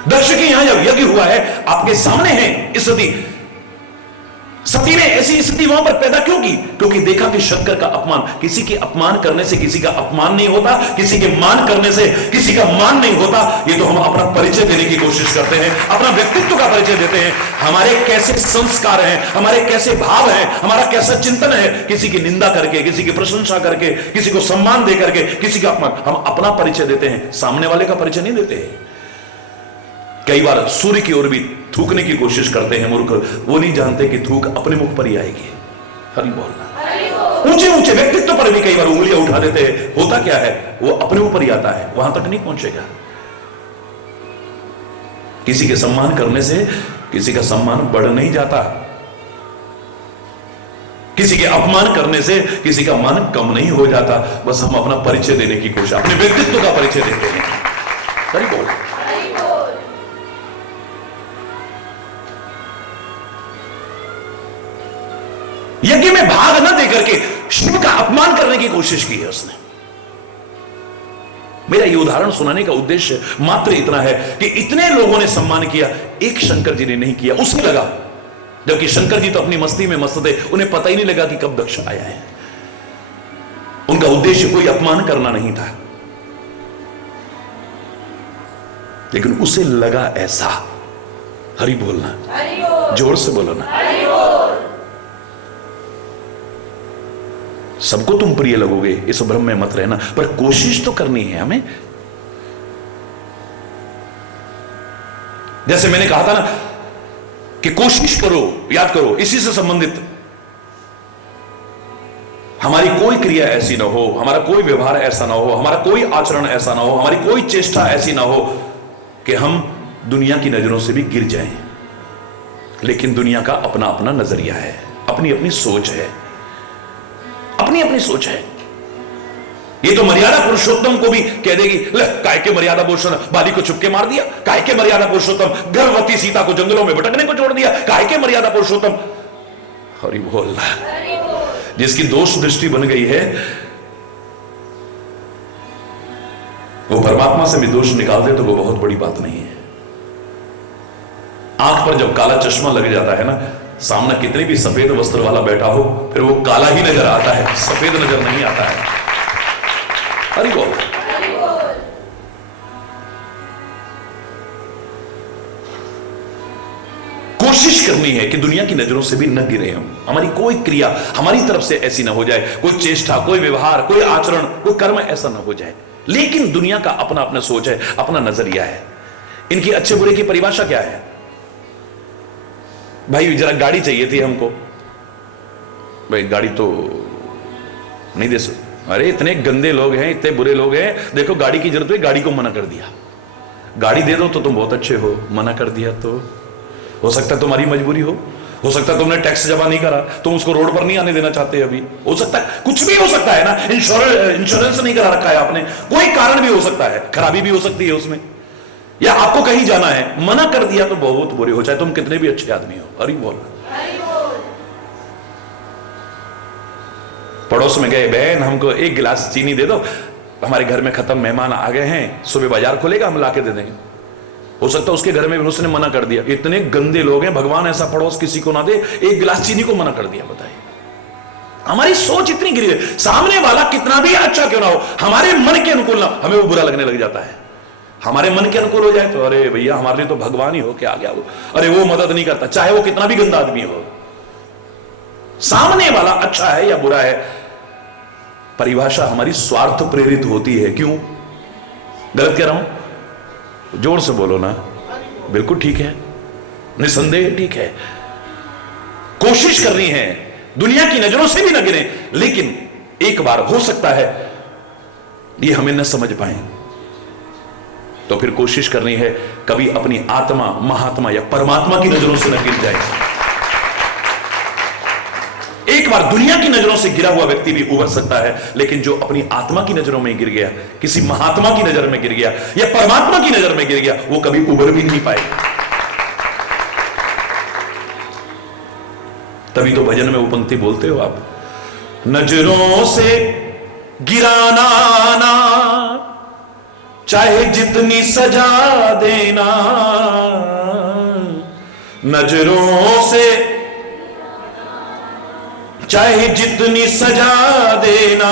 दक्ष के यहां जब यज्ञ हुआ है, आपके सामने है स्थिति, सती ने ऐसी स्थिति वहां पर पैदा क्यों की? क्योंकि देखा कि शंकर का अपमान, किसी के अपमान करने से किसी का अपमान नहीं होता, किसी के मान करने से किसी का मान नहीं होता। ये तो हम अपना परिचय देने की कोशिश करते हैं, अपना व्यक्तित्व का परिचय देते हैं, हमारे कैसे संस्कार हैं, हमारे कैसे भाव हैं, हमारा कैसा चिंतन है। किसी की निंदा करके, किसी की प्रशंसा करके, किसी को सम्मान दे करके, किसी का अपमान, हम अपना परिचय देते हैं, सामने वाले का परिचय नहीं देते हैं। कई बार सूर्य की ओर भी थूकने की कोशिश करते हैं मूर्ख, वो नहीं जानते कि थूक अपने मुख पर ही आएगी। हरि बोलना। ऊंचे ऊंचे व्यक्तित्व पर भी कई बार उंगलियां उठा देते हैं, होता क्या है, वो अपने ऊपर ही आता है, वहां तक नहीं पहुंचेगा। किसी के सम्मान करने से किसी का सम्मान बढ़ नहीं जाता, किसी के अपमान करने से किसी का मान कम नहीं हो जाता। बस हम अपना परिचय देने की कोशिश, अपने व्यक्तित्व का परिचय देते हैं। हरि बोल। यज्ञ में भाग न देकर के शिव का अपमान करने की कोशिश की है उसने। मेरा यह उदाहरण सुनाने का उद्देश्य मात्र इतना है कि इतने लोगों ने सम्मान किया, एक शंकर जी ने नहीं किया। उसे लगा, जबकि शंकर जी तो अपनी मस्ती में मस्त थे, उन्हें पता ही नहीं लगा कि कब दक्ष आया है। उनका उद्देश्य कोई अपमान करना नहीं था, लेकिन उसे लगा ऐसा। हरि बोलना, जोर से बोलो ना। सबको तुम प्रिय लगोगे, इस भ्रम में मत रहना, पर कोशिश तो करनी है हमें। जैसे मैंने कहा था ना कि कोशिश करो, याद करो, इसी से संबंधित हमारी कोई क्रिया ऐसी ना हो, हमारा कोई व्यवहार ऐसा ना हो, हमारा कोई आचरण ऐसा ना हो, हमारी कोई चेष्टा ऐसी ना हो कि हम दुनिया की नजरों से भी गिर जाएं। लेकिन दुनिया का अपना अपना नजरिया है, अपनी अपनी सोच है, अपनी अपनी सोच है। ये तो मर्यादा पुरुषोत्तम को भी कह देगी, ले काय के मर्यादा पुरुषोत्तम बाली को चुपके मार दिया, काय के मर्यादा पुरुषोत्तम गर्भवती सीता को जंगलों में भटकने को छोड़ दिया, काय के मर्यादा पुरुषोत्तम। हरि बोल। जिसकी दोष दृष्टि बन गई है वो परमात्मा से भी दोष निकाल दे तो वो बहुत बड़ी बात नहीं है। आंख पर जब काला चश्मा लग जाता है ना, सामने कितने भी सफेद वस्त्र वाला बैठा हो, फिर वो काला ही नजर आता है, सफेद नजर नहीं आता है। हरि बोल। कोशिश करनी है कि दुनिया की नजरों से भी न गिरे हम, हमारी कोई क्रिया हमारी तरफ से ऐसी ना हो जाए, कोई चेष्टा, कोई व्यवहार, कोई आचरण, कोई कर्म ऐसा ना हो जाए। लेकिन दुनिया का अपना अपना सोच है, अपना नजरिया है। इनकी अच्छे बुरे की परिभाषा क्या है? भाई जरा गाड़ी चाहिए थी हमको, भाई गाड़ी तो नहीं दे सकते। अरे इतने गंदे लोग हैं, इतने बुरे लोग हैं, देखो गाड़ी की जरूरत है, गाड़ी को मना कर दिया। गाड़ी दे दो तो तुम बहुत अच्छे हो, मना कर दिया तो हो सकता है तुम्हारी मजबूरी हो सकता है तुमने टैक्स जमा नहीं करा, तुम उसको रोड पर नहीं आने देना चाहते अभी, हो सकता है, कुछ भी हो सकता है ना। इंश्योरेंस नहीं करा रखा है आपने, कोई कारण भी हो सकता है, खराबी भी हो सकती है उसमें, या आपको कहीं जाना है, मना कर दिया तो बहुत बुरे हो, चाहे तुम कितने भी अच्छे आदमी हो। हरि बोल। पड़ोस में गए, बहन हमको एक गिलास चीनी दे दो, हमारे घर में खत्म, मेहमान आ गए हैं, सुबह बाजार खुलेगा हम लाके दे देंगे। हो सकता है उसके घर में उसने मना कर दिया। इतने गंदे लोग हैं, भगवान ऐसा पड़ोस किसी को ना दे, एक गिलास चीनी को मना कर दिया। बताइए, हमारी सोच इतनी गिरी है, सामने वाला कितना भी अच्छा क्यों ना हो, हमारे मन के अनुकूल ना, हमें वो बुरा लगने लग जाता है। हमारे मन के अनुकूल हो जाए तो अरे भैया हमारे लिए तो भगवान ही हो, क्या आ गया वो, अरे वो मदद नहीं करता, चाहे वो कितना भी गंदा आदमी हो। सामने वाला अच्छा है या बुरा है, परिभाषा हमारी स्वार्थ प्रेरित होती है। क्यों? गलत कह रहा हूं? जोर से बोलो ना। बिल्कुल ठीक है, निसंदेह ठीक है। कोशिश करनी है दुनिया की नजरों से भी न गिरे, लेकिन एक बार हो सकता है ये हमें न समझ पाए, तो फिर कोशिश करनी है कभी अपनी आत्मा, महात्मा या परमात्मा की नजरों से न गिर जाए। एक बार दुनिया की नजरों से गिरा हुआ व्यक्ति भी उबर सकता है, लेकिन जो अपनी आत्मा की नजरों में गिर गया, किसी महात्मा की नजर में गिर गया या परमात्मा की नजर में गिर गया, वो कभी उबर भी नहीं पाएगा। तभी तो भजन में वो पंक्ति बोलते हो आप, नजरों से गिराना ना, चाहे जितनी सजा देना, नजरों से चाहे जितनी सजा देना,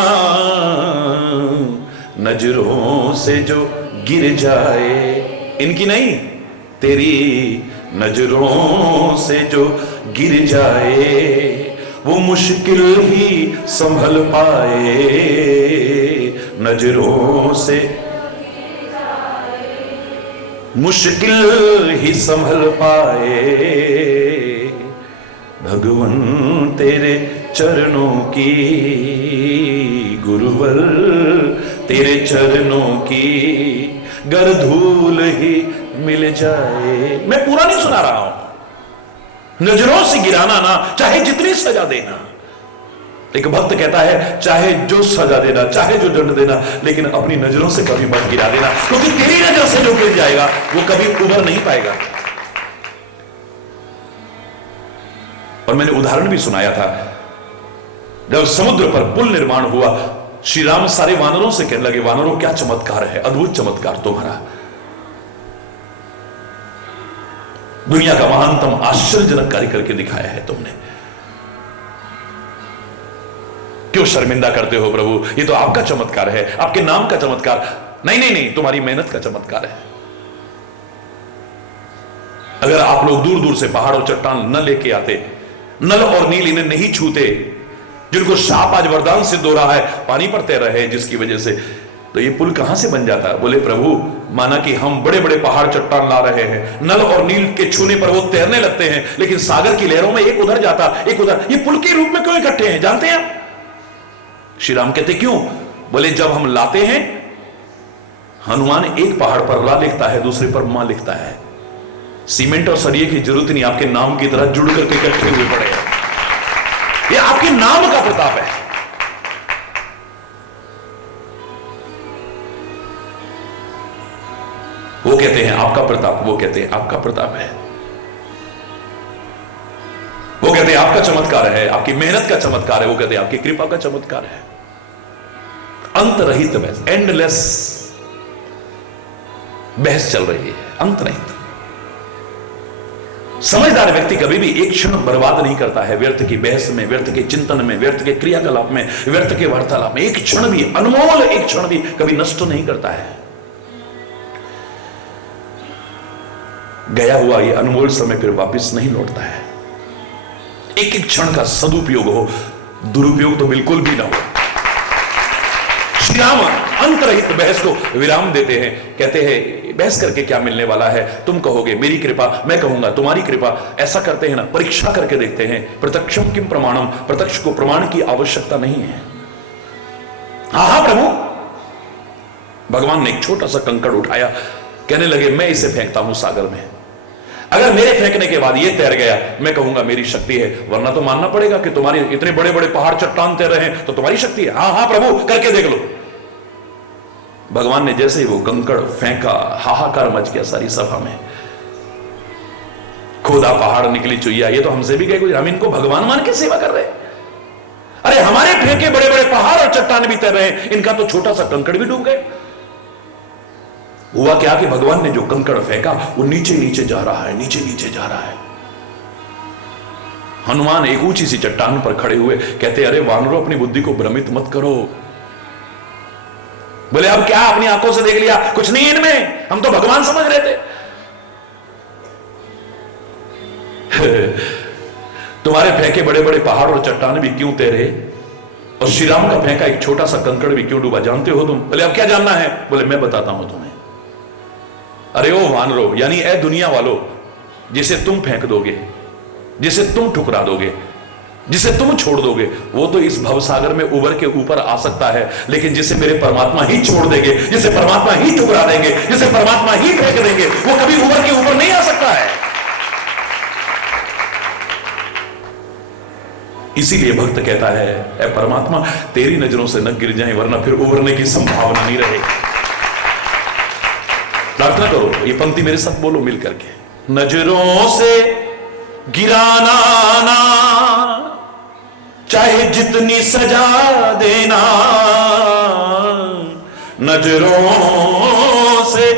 नजरों से जो गिर जाए, इनकी नहीं तेरी नजरों से जो गिर जाए, वो मुश्किल ही संभल पाए, नजरों से मुश्किल ही संभल पाए, भगवन तेरे चरणों की, गुरुवर तेरे चरणों की, गर धूल ही मिल जाए। मैं पूरा नहीं सुना रहा हूं। नजरों से गिराना ना, चाहे जितनी सजा देना। एक भक्त कहता है चाहे जो सजा देना, चाहे जो दंड देना, लेकिन अपनी नजरों से कभी मत गिरा देना, क्योंकि तेरी नजर से जो गिर जाएगा वो कभी उबर नहीं पाएगा। और मैंने उदाहरण भी सुनाया था, जब समुद्र पर पुल निर्माण हुआ, श्री राम सारे वानरों से कहने लगे, वानरों क्या चमत्कार है, अद्भुत चमत्कार तुम्हारा, दुनिया का महानतम आश्चर्यजनक कार्य करके दिखाया है तुमने, क्यों शर्मिंदा करते हो प्रभु, ये तो आपका चमत्कार है, आपके नाम का चमत्कार। नहीं नहीं नहीं, तुम्हारी मेहनत का चमत्कार है। अगर आप लोग दूर दूर से पहाड़ और चट्टान न लेके आते, नल और नील इन्हें नहीं छूते, जिनको शाप आज वरदान सिद्ध हो रहा है, पानी पर तैर रहे हैं जिसकी वजह से, तो ये पुल कहां से बन जाता? बोले प्रभु, माना कि हम बड़े बड़े पहाड़ चट्टान ला रहे हैं, नल और नील के छूने पर वो तैरने लगते हैं, लेकिन सागर की लहरों में एक उधर जाता एक उधर, ये पुल के रूप में क्यों इकट्ठे हैं जानते हैं? श्री राम कहते क्यों? बोले जब हम लाते हैं, हनुमान एक पहाड़ पर ला लिखता है, दूसरे पर मां लिखता है, सीमेंट और सरिये की जरूरत नहीं, आपके नाम की तरह जुड़ करके इकट्ठे हुए पड़े हैं। ये आपके नाम का प्रताप है। वो कहते हैं आपका प्रताप, वो कहते हैं आपका प्रताप है, वो कहते हैं आपका चमत्कार है, आपकी मेहनत का चमत्कार है, वो कहते हैं आपकी कृपा का चमत्कार है। अंत रहित बहस, एंडलेस बहस चल रही है, अंत रहित। समझदार व्यक्ति कभी भी एक क्षण बर्बाद नहीं करता है व्यर्थ की बहस में, व्यर्थ के चिंतन में, व्यर्थ के क्रियाकलाप में, व्यर्थ के वार्तालाप में। एक क्षण भी, अनमोल एक क्षण भी कभी नष्ट नहीं करता है। गया हुआ ये अनमोल समय फिर वापस नहीं लौटता है। एक एक क्षण का सदुपयोग हो, दुरुपयोग तो बिल्कुल भी ना हो। श्री राम अंतरहित बहस को विराम देते हैं, कहते हैं बहस करके क्या मिलने वाला है, तुम कहोगे मेरी कृपा, मैं कहूंगा तुम्हारी कृपा। ऐसा करते हैं ना, परीक्षा करके देखते हैं। प्रत्यक्षम किम प्रमाणम, प्रत्यक्ष को प्रमाण की आवश्यकता नहीं है। हाँ प्रभु। भगवान ने एक छोटा सा कंकड़ उठाया, कहने लगे मैं इसे फेंकता हूं सागर में, अगर मेरे फेंकने के बाद ये तैर गया, मैं कहूंगा मेरी शक्ति है, वरना तो मानना पड़ेगा कि तुम्हारी इतने बड़े बड़े पहाड़ चट्टान तैर रहे हैं तो तुम्हारी शक्ति है। हाँ हाँ प्रभु, करके देख लो। भगवान ने जैसे ही वो कंकड़ फेंका, हाहाकार मच गया सारी सभा में। खोदा पहाड़ निकली चुईया, ये तो हमसे भी गए, हम इनको भगवान मान के सेवा कर रहे हैं। अरे हमारे फेंके बड़े बड़े पहाड़ और चट्टान भी तैर रहे हैं, इनका तो छोटा सा कंकड़ भी डूब गए। हुआ क्या कि भगवान ने जो कंकड़ फेंका वो नीचे नीचे जा रहा है, नीचे नीचे जा रहा है। हनुमान एक ऊंची सी चट्टान पर खड़े हुए कहते अरे वानरों, अपनी बुद्धि को भ्रमित मत करो, बोले अब क्या अपनी आंखों से देख लिया, कुछ नहीं इनमें, हम तो भगवान समझ रहे थे। तुम्हारे फेंके बड़े बड़े पहाड़ और चट्टान भी क्यों तैरे, और श्री राम का फेंका एक छोटा सा कंकड़ भी क्यों डूबा, जानते हो तुम? बोले अब क्या जानना है? बोले मैं बताता हूं तुम्हें। अरे ओ वानरो, यानी ए दुनिया वालों, जिसे तुम फेंक दोगे, जिसे तुम ठुकरा दोगे, जिसे तुम छोड़ दोगे, वो तो इस भवसागर में उबर के ऊपर आ सकता है, लेकिन जिसे मेरे परमात्मा ही छोड़ देंगे, जिसे परमात्मा ही ठुकरा देंगे, जिसे परमात्मा ही फेंक देंगे, वो कभी उबर के ऊपर नहीं आ सकता है। इसीलिए भक्त कहता है, ऐ परमात्मा तेरी नजरों से न गिर जाएं, वरना फिर उबरने की संभावना नहीं रहेगी। प्रार्थना करो, ये पंक्ति मेरे साथ बोलो मिल करके। नजरों से गिराना ना, चाहे जितनी सजा देना, नजरों से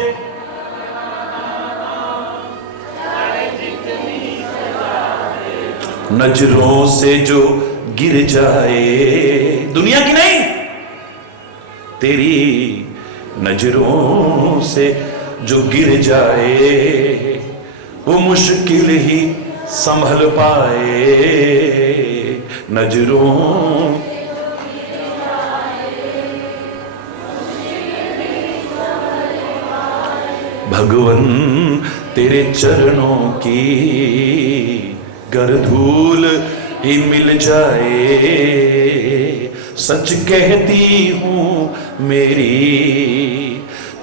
नजरों से जो गिर जाए, दुनिया की नहीं, तेरी नजरों से जो गिर जाए, वो मुश्किल ही संभल पाए। नजरों भगवन तेरे चरणों की गर धूल ही मिल जाए, सच कहती हूं मेरी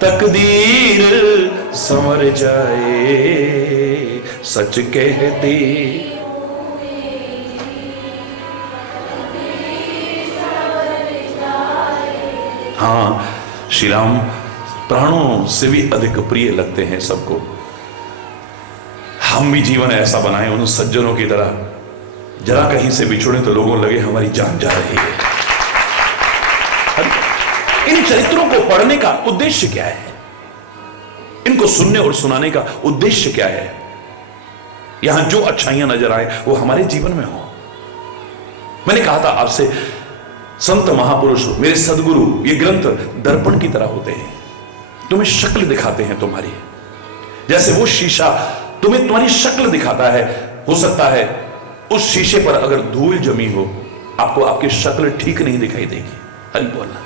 तकदीर संवर जाए, सच कहती। हाँ, श्री राम प्राणों से भी अधिक प्रिय लगते हैं सबको। हम भी जीवन ऐसा बनाएं उन सज्जनों की तरह, जरा कहीं से बिछुड़े तो लोगों लगे हमारी जान जा रही है। इन चरित्रों को पढ़ने का उद्देश्य क्या है? इनको सुनने और सुनाने का उद्देश्य क्या है? यहां जो अच्छाइयां नजर आए वो हमारे जीवन में हो। मैंने कहा था आपसे, संत महापुरुष मेरे सदगुरु ये ग्रंथ दर्पण की तरह होते हैं, तुम्हें शक्ल दिखाते हैं तुम्हारी। जैसे वो शीशा तुम्हें तुम्हारी शक्ल दिखाता है, हो सकता है उस शीशे पर अगर धूल जमी हो, आपको आपकी शक्ल ठीक नहीं दिखाई देगी। हरि बोलना।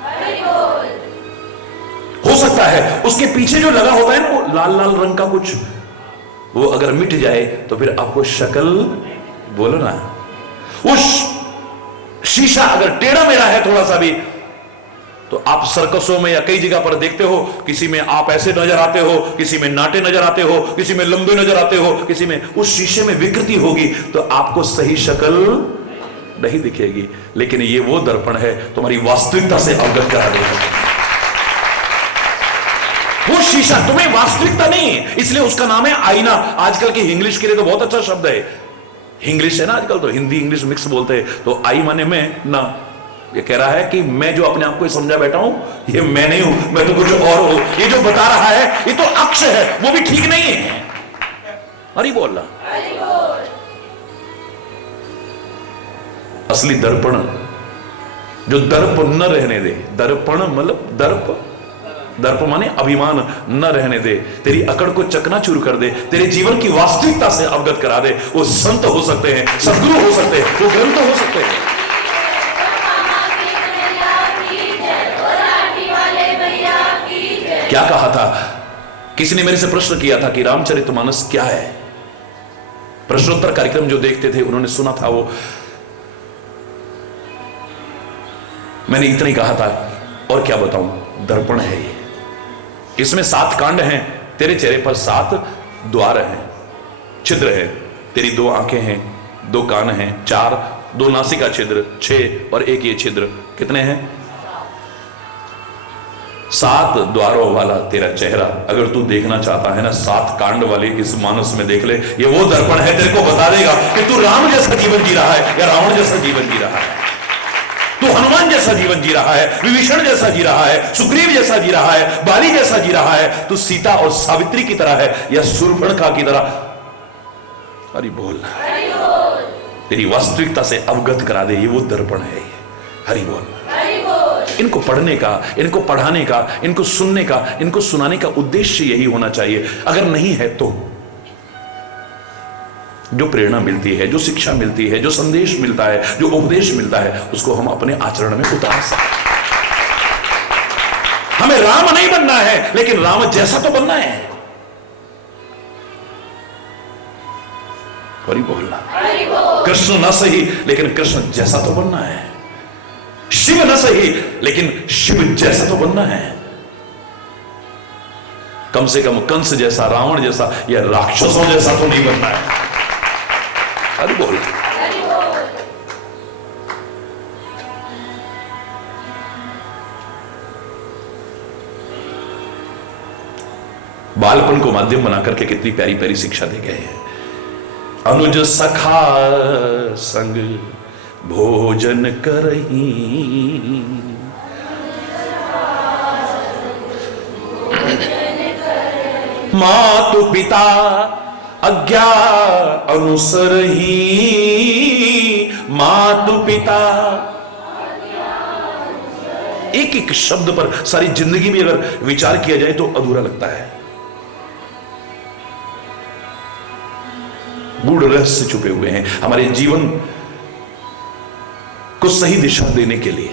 हो सकता है उसके पीछे जो लगा होता है ना, वो लाल लाल रंग का कुछ, वो अगर मिट जाए तो फिर आपको शक्ल, बोलो ना, उस शीशा अगर टेढ़ा मेढ़ा है थोड़ा सा भी, तो आप सर्कसों में या कई जगह पर देखते हो, किसी में आप ऐसे नजर आते हो, किसी में नाटे नजर आते हो, किसी में लंबे नजर आते हो, किसी में, उस शीशे में विकृति होगी तो आपको सही शक्ल नहीं दिखेगी। लेकिन ये वो दर्पण है तुम्हारी वास्तविकता से अवगत करा देगा। वो शीशा तुम्हें वास्तविकता नहीं है, इसलिए उसका नाम है आईना। आजकल की इंग्लिश के लिए तो बहुत अच्छा शब्द है, इंग्लिश है ना आजकल, तो हिंदी इंग्लिश मिक्स बोलते हैं। तो आई माने में ना, ये कह रहा है कि मैं जो अपने आप को समझा बैठा हूं, ये मैं नहीं हूं, मैं तो कुछ और हूं। ये जो बता रहा है ये तो अक्ष है, वो भी ठीक नहीं है। हरि बोल रहा। असली दर्पण जो दर्प न रहने दे, दर्पण मतलब दर्प, दर्प माने अभिमान न रहने दे, तेरी अकड़ को चकनाचूर कर दे, तेरे जीवन की वास्तविकता से अवगत करा दे। वो संत हो सकते हैं, सद्गुरु हो सकते हैं, वो ग्रंथ हो सकते हैं। क्या कहा था? किसी ने मेरे से प्रश्न किया था कि रामचरितमानस क्या है। प्रश्नोत्तर कार्यक्रम जो देखते थे उन्होंने सुना था वो, मैंने इतना ही कहा था, और क्या बताऊं, दर्पण है ये। इसमें 7 कांड हैं, तेरे चेहरे पर 7 द्वार हैं, छिद्र है, तेरी 2 आंखें हैं, 2 कान हैं, 4, 2 नासिका छिद्र, 6 और 1 ये छिद्र, कितने हैं? 7 द्वारों वाला तेरा चेहरा। अगर तू देखना चाहता है ना 7 कांड वाले इस मानस में देख ले, ये वो दर्पण है, तेरे को बता देगा कि तू राम जैसा जीवन जी रहा है या रावण जैसा जीवन जी रहा है, तू हनुमान जैसा जीवन जी रहा है, विभीषण जैसा जी रहा है, सुग्रीव जैसा जी रहा है, बाली जैसा जी रहा है, तू सीता और सावित्री की तरह है या शूर्पणखा की तरह। हरि बोल। तेरी वास्तविकता से अवगत करा दे, ये वो दर्पण है। हरि बोल। इनको पढ़ने का, इनको पढ़ाने का, इनको सुनने का, इनको सुनाने का उद्देश्य यही होना चाहिए। अगर नहीं है तो जो प्रेरणा मिलती है, जो शिक्षा मिलती है, जो संदेश मिलता है, जो उपदेश मिलता है, उसको हम अपने आचरण में उतार सकते। हमें राम नहीं बनना है, लेकिन राम जैसा तो बनना है। हरि बोलना। कृष्ण न सही, लेकिन कृष्ण जैसा तो बनना है। शिव न सही, लेकिन शिव जैसा तो बनना है। कम से कम कंस जैसा, रावण जैसा या राक्षसों जैसा तो नहीं बनना है। हरि बोल। बालपन को माध्यम बनाकर के कितनी प्यारी प्यारी शिक्षा दे गए हैं। अनुज सखा संग भोजन करही, मातु पिता आज्ञा अनुसरही, मातु पिता। एक एक शब्द पर सारी जिंदगी में अगर विचार किया जाए तो अधूरा लगता है। गूढ़ रहस्य छुपे हुए हैं हमारे जीवन को सही दिशा देने के लिए,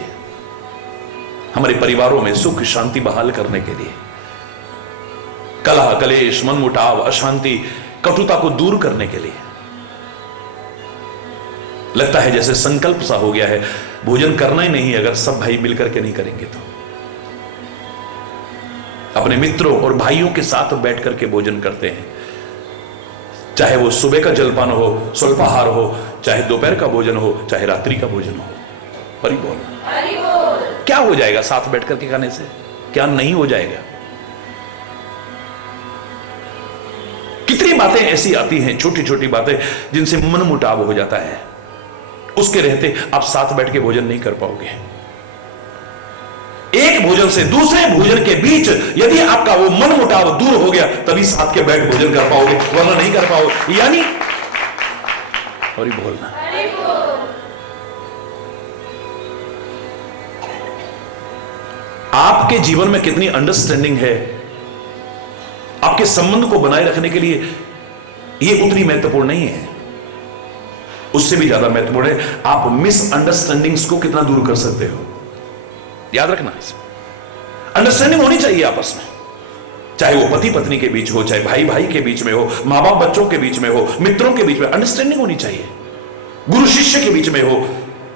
हमारे परिवारों में सुख शांति बहाल करने के लिए, कलह कलेश मनमुटाव अशांति कटुता को दूर करने के लिए। लगता है जैसे संकल्प सा हो गया है, भोजन करना ही नहीं अगर सब भाई मिलकर के नहीं करेंगे तो। अपने मित्रों और भाइयों के साथ बैठ करके भोजन करते हैं, चाहे वो सुबह का जलपान हो, स्वल्पाहार हो, चाहे दोपहर का भोजन हो, चाहे रात्रि का भोजन हो। हरि बोल। क्या हो जाएगा साथ बैठ करके खाने से? क्या नहीं हो जाएगा? कितनी बातें ऐसी आती हैं, छोटी छोटी बातें जिनसे मन मुटाव हो जाता है। उसके रहते आप साथ बैठ के भोजन नहीं कर पाओगे। एक भोजन से दूसरे भोजन के बीच यदि आपका वो मन मुटाव दूर हो गया, तभी साथ के बैठ भोजन कर पाओगे, वरना नहीं कर पाओगे। यानी और ही बोलना। आपके जीवन में कितनी अंडरस्टैंडिंग है, आपके संबंध को बनाए रखने के लिए यह उतनी महत्वपूर्ण नहीं है। उससे भी ज्यादा महत्वपूर्ण है आप मिसअंडरस्टैंडिंग्स को कितना दूर कर सकते हो। याद रखना, अंडरस्टैंडिंग होनी चाहिए आपस में, चाहे वो पति पत्नी के बीच हो, चाहे भाई भाई के बीच में हो, मां बाप बच्चों के बीच में हो, मित्रों के बीच में अंडरस्टैंडिंग होनी चाहिए, गुरु शिष्य के बीच में हो,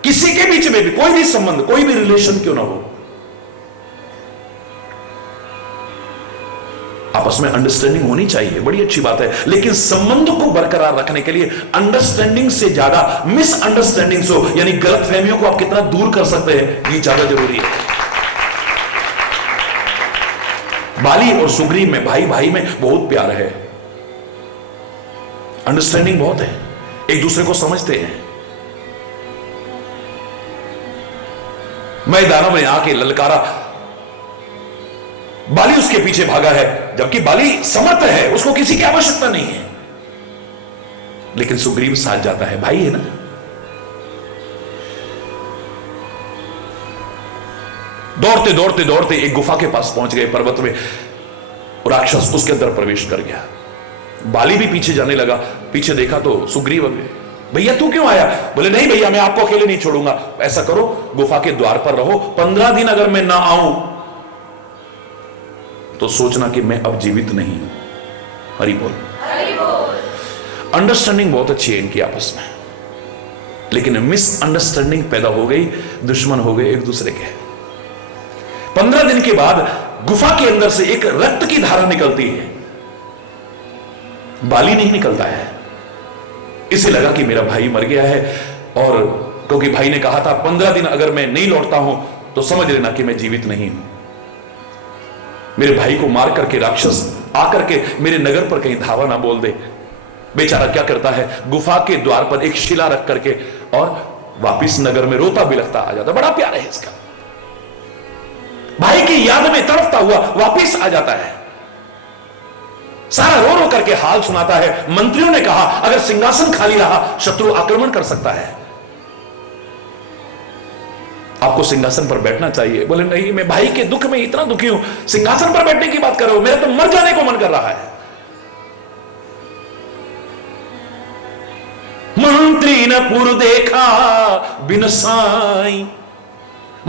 किसी के बीच में भी, कोई भी संबंध, कोई भी रिलेशन क्यों ना हो, आपस में अंडरस्टैंडिंग होनी चाहिए। बड़ी अच्छी बात है, लेकिन संबंध को बरकरार रखने के लिए अंडरस्टैंडिंग से ज्यादा मिसअंडरस्टैंडिंग्स हो, यानी गलतफहमियों को आप कितना दूर कर सकते हैं, ये ज्यादा जरूरी है। बाली और सुग्रीव में, भाई भाई में बहुत प्यार है, अंडरस्टैंडिंग बहुत है, एक दूसरे को समझते हैं। मैदानों में आके ललकारा, बाली उसके पीछे भागा है, जबकि बाली समर्थ है, उसको किसी की आवश्यकता नहीं है, लेकिन सुग्रीव साथ जाता है, भाई है ना। दौड़ते दौड़ते दौड़ते एक गुफा के पास पहुंच गए पर्वत में, राक्षस उसके अंदर प्रवेश कर गया। बाली भी पीछे जाने लगा, पीछे देखा तो सुग्रीव, भैया तू क्यों आया? बोले नहीं भैया, मैं आपको अकेले नहीं छोड़ूंगा, ऐसा करो गुफा के द्वार पर रहो, 15 दिन अगर मैं ना आऊं तो सोचना कि मैं अब जीवित नहीं हूं। हरि बोल। अंडरस्टैंडिंग बहुत अच्छी है इनकी आपस में, लेकिन मिसअंडरस्टैंडिंग पैदा हो गई, दुश्मन हो गए एक दूसरे के। 15 दिन के बाद गुफा के अंदर से एक रक्त की धारा निकलती है, बाली नहीं निकलता है। इसे लगा कि मेरा भाई मर गया है, और क्योंकि भाई ने कहा था 15 दिन अगर मैं नहीं लौटता हूं तो समझ लेना कि मैं जीवित नहीं हूं। मेरे भाई को मार करके राक्षस आकर के मेरे नगर पर कहीं धावा ना बोल दे। बेचारा क्या करता है, गुफा के द्वार पर एक शिला रख करके और वापिस नगर में रोता बिलखता आ जाता। बड़ा प्यार है इसका, भाई की याद में तड़पता हुआ वापिस आ जाता है, सारा रो रो करके हाल सुनाता है। मंत्रियों ने कहा अगर सिंहासन खाली रहा शत्रु आक्रमण कर सकता है, आपको सिंहासन पर बैठना चाहिए। बोले नहीं, मैं भाई के दुख में इतना दुखी हूं, सिंहासन पर बैठने की बात कर रहे हो, मेरा तो मर जाने को मन कर रहा है। मंत्री ने पुर देखा बिन साई,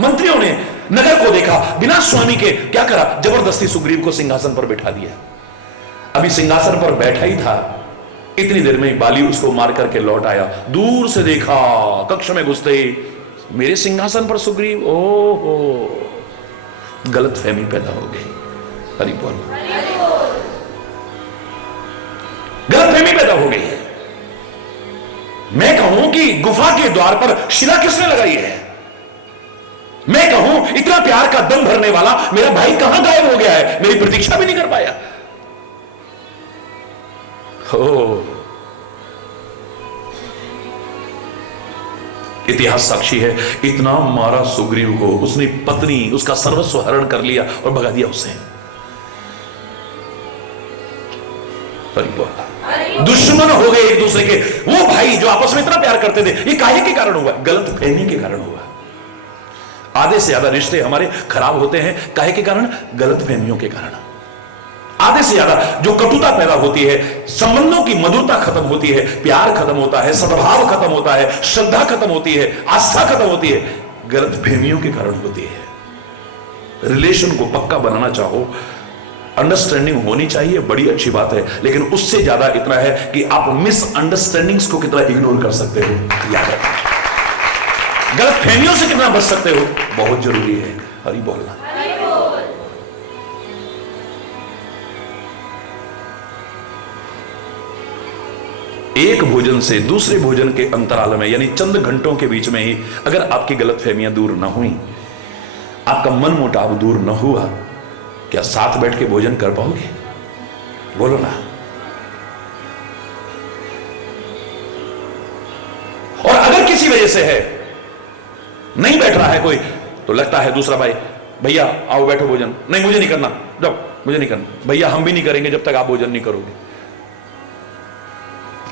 मंत्रियों ने नगर को देखा बिना स्वामी के। क्या करा? जबरदस्ती सुग्रीव को सिंहासन पर बैठा दिया। अभी सिंहासन पर बैठा ही था, इतनी देर में बाली उसको मार करके लौट आया। दूर से देखा, कक्ष में घुसते ही मेरे सिंहासन पर सुग्रीव, ओहो, गलत फहमी पैदा हो गई। हरि बोल, गलत फहमी पैदा हो गई है। मैं कहूं कि गुफा के द्वार पर शिला किसने लगाई है? मैं कहूं इतना प्यार का दम भरने वाला मेरा भाई कहां गायब हो गया है, मेरी प्रतीक्षा भी नहीं कर पाया। हो, इतिहास साक्षी है, इतना मारा सुग्रीव को, उसने पत्नी, उसका सर्वस्व हरण कर लिया और भगा दिया उसे। दुश्मन हो गए एक दूसरे के। वो भाई जो आपस में इतना प्यार करते थे, ये काहे के कारण हुआ? गलत फहमी के कारण हुआ। आधे से ज्यादा रिश्ते हमारे खराब होते हैं काहे के कारण? गलत फहमियों के कारण। आधे से ज्यादा जो कटुता पैदा होती है, संबंधों की मधुरता खत्म होती है, प्यार खत्म होता है, सद्भाव खत्म होता है, श्रद्धा खत्म होती है, आस्था खत्म होती है, गलत फहमियों के कारण होती है। रिलेशन को पक्का बनाना चाहो, अंडरस्टैंडिंग होनी चाहिए, बड़ी अच्छी बात है, लेकिन उससे ज्यादा इतना है कि आप मिसअंडरस्टैंडिंग्स को कितना इग्नोर कर सकते हो, याद रखना। गलत फहमियों से कितना बच सकते हो, बहुत जरूरी है। हरि बोलना। एक भोजन से दूसरे भोजन के अंतराल में, यानी चंद घंटों के बीच में ही अगर आपकी गलतफहमियां दूर ना हुई, आपका मन मुटाव दूर ना हुआ, क्या साथ बैठ के भोजन कर पाओगे? बोलो ना। और अगर किसी वजह से है नहीं बैठ रहा है कोई, तो लगता है दूसरा भाई, भैया आओ बैठो भोजन, नहीं मुझे नहीं करना, जाओ मुझे नहीं करना, भैया हम भी नहीं करेंगे जब तक आप भोजन नहीं करोगे।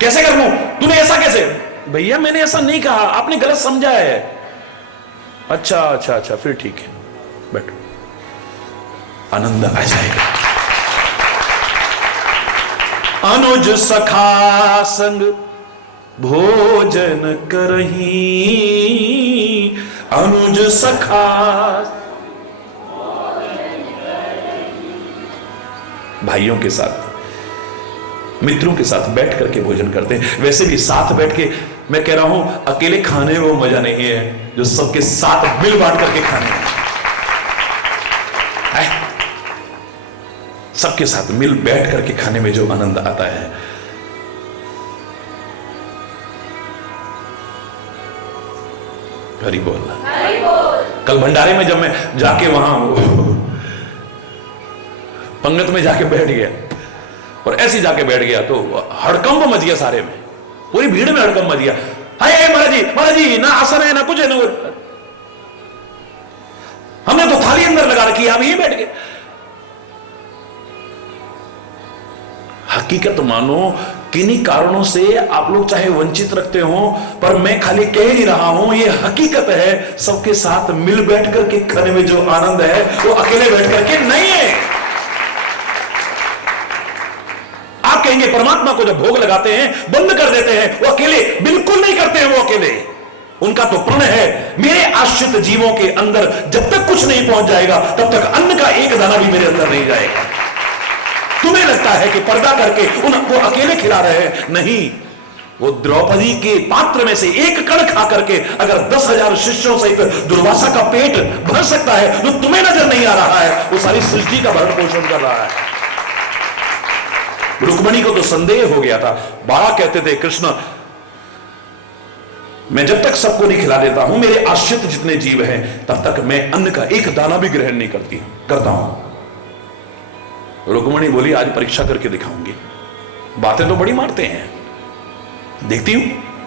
कैसे कर लूं? तूने ऐसा कैसे? भैया मैंने ऐसा नहीं कहा, आपने गलत समझा है। अच्छा अच्छा अच्छा, फिर ठीक है, बैठो। आनंद आ जाएगा। अनुज सखा संग भोजन करही, अनुज सखा, भाइयों के साथ, मित्रों के साथ बैठ करके भोजन करते हैं। वैसे भी साथ बैठ के, मैं कह रहा हूं, अकेले खाने में वो मजा नहीं है जो सबके साथ मिल बांट करके खाने में। सबके साथ मिल बैठ करके खाने में जो आनंद आता है। हरि बोल। कल भंडारे में जब मैं जाके वहां पंगत में जाके बैठ गया और ऐसे जाके बैठ गया तो हड़कंप मच गया सारे में, पूरी भीड़ में हड़कंप मच गया। हाय महाराज जी, ना आसन है ना कुछ है ना, हमने तो थाली अंदर लगा रखी है, आप यहीं बैठ गए। हकीकत मानो, किन्हीं कारणों से आप लोग चाहे वंचित रखते हो, पर मैं खाली कह नहीं रहा हूं, ये हकीकत है। सबके साथ मिल बैठ करके खाने में जो आनंद है वो अकेले बैठ करके नहीं है। आप कहेंगे परमात्मा को जब भोग लगाते हैं बंद कर देते हैं, वो अकेले बिल्कुल नहीं करते हैं। वो अकेले, उनका तो प्रण है, मेरे आश्रित जीवों के अंदर जब तक कुछ नहीं पहुंच जाएगा तब तक अन्न का एक दाना भी मेरे अंदर नहीं जाएगा। तुम्हें लगता है कि पर्दा करके उनको अकेले खिला रहे हैं, नहीं। वो द्रौपदी के पात्र में से एक कण खा करके अगर 10,000 शिष्यों सहित दुर्वासा का पेट भर सकता है, जो तुम्हें नजर नहीं आ रहा है, वो सारी सृष्टि का भरण पोषण कर रहा है। रुक्मणी को तो संदेह हो गया था, बड़ा कहते थे कृष्ण, मैं जब तक सबको नहीं खिला देता हूं, मेरे आश्रित जितने जीव हैं, तब तक मैं अन्न का एक दाना भी ग्रहण नहीं करता हूं। रुक्मणी बोली, आज परीक्षा करके दिखाऊंगी। बातें तो बड़ी मारते हैं, देखती हूं।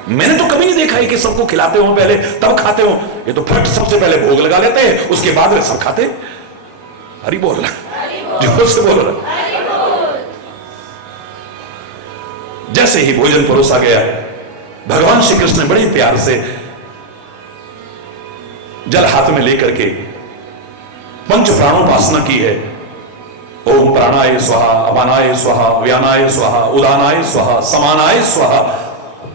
मैंने तो कभी नहीं देखा है कि सबको खिलाते हो पहले तब खाते हो। ये तो फट सबसे पहले भोग लगा लेते हैं, उसके बाद में सब खाते। हरि बोल रहा, जोर से बोल रहा। जैसे ही भोजन परोसा गया, भगवान श्री कृष्ण ने बड़े प्यार से जल हाथ में लेकर के पंच प्राणोपासना की है। ओम प्राणाय स्वाहा, अपानाय स्वाहा, व्यानाय स्वाहा, उदानाय स्वाहा, समानाय स्वाहा,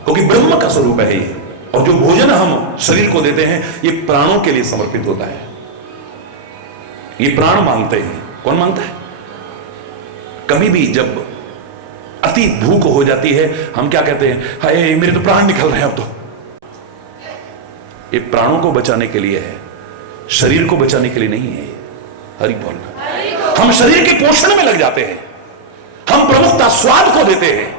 क्योंकि ब्रह्म का स्वरूप है ये। और जो भोजन हम शरीर को देते हैं ये प्राणों के लिए समर्पित होता है। ये प्राण मांगते हैं। कौन मांगता है? कभी भी जब अति भूख हो जाती है हम क्या कहते हैं? हाय मेरे तो प्राण निकल रहे हैं अब तो। ये प्राणों को बचाने के लिए है, शरीर को बचाने के लिए नहीं है। हरि बोलना। हम शरीर के पोषण में लग जाते हैं, हम प्रमुखता स्वाद को देते हैं।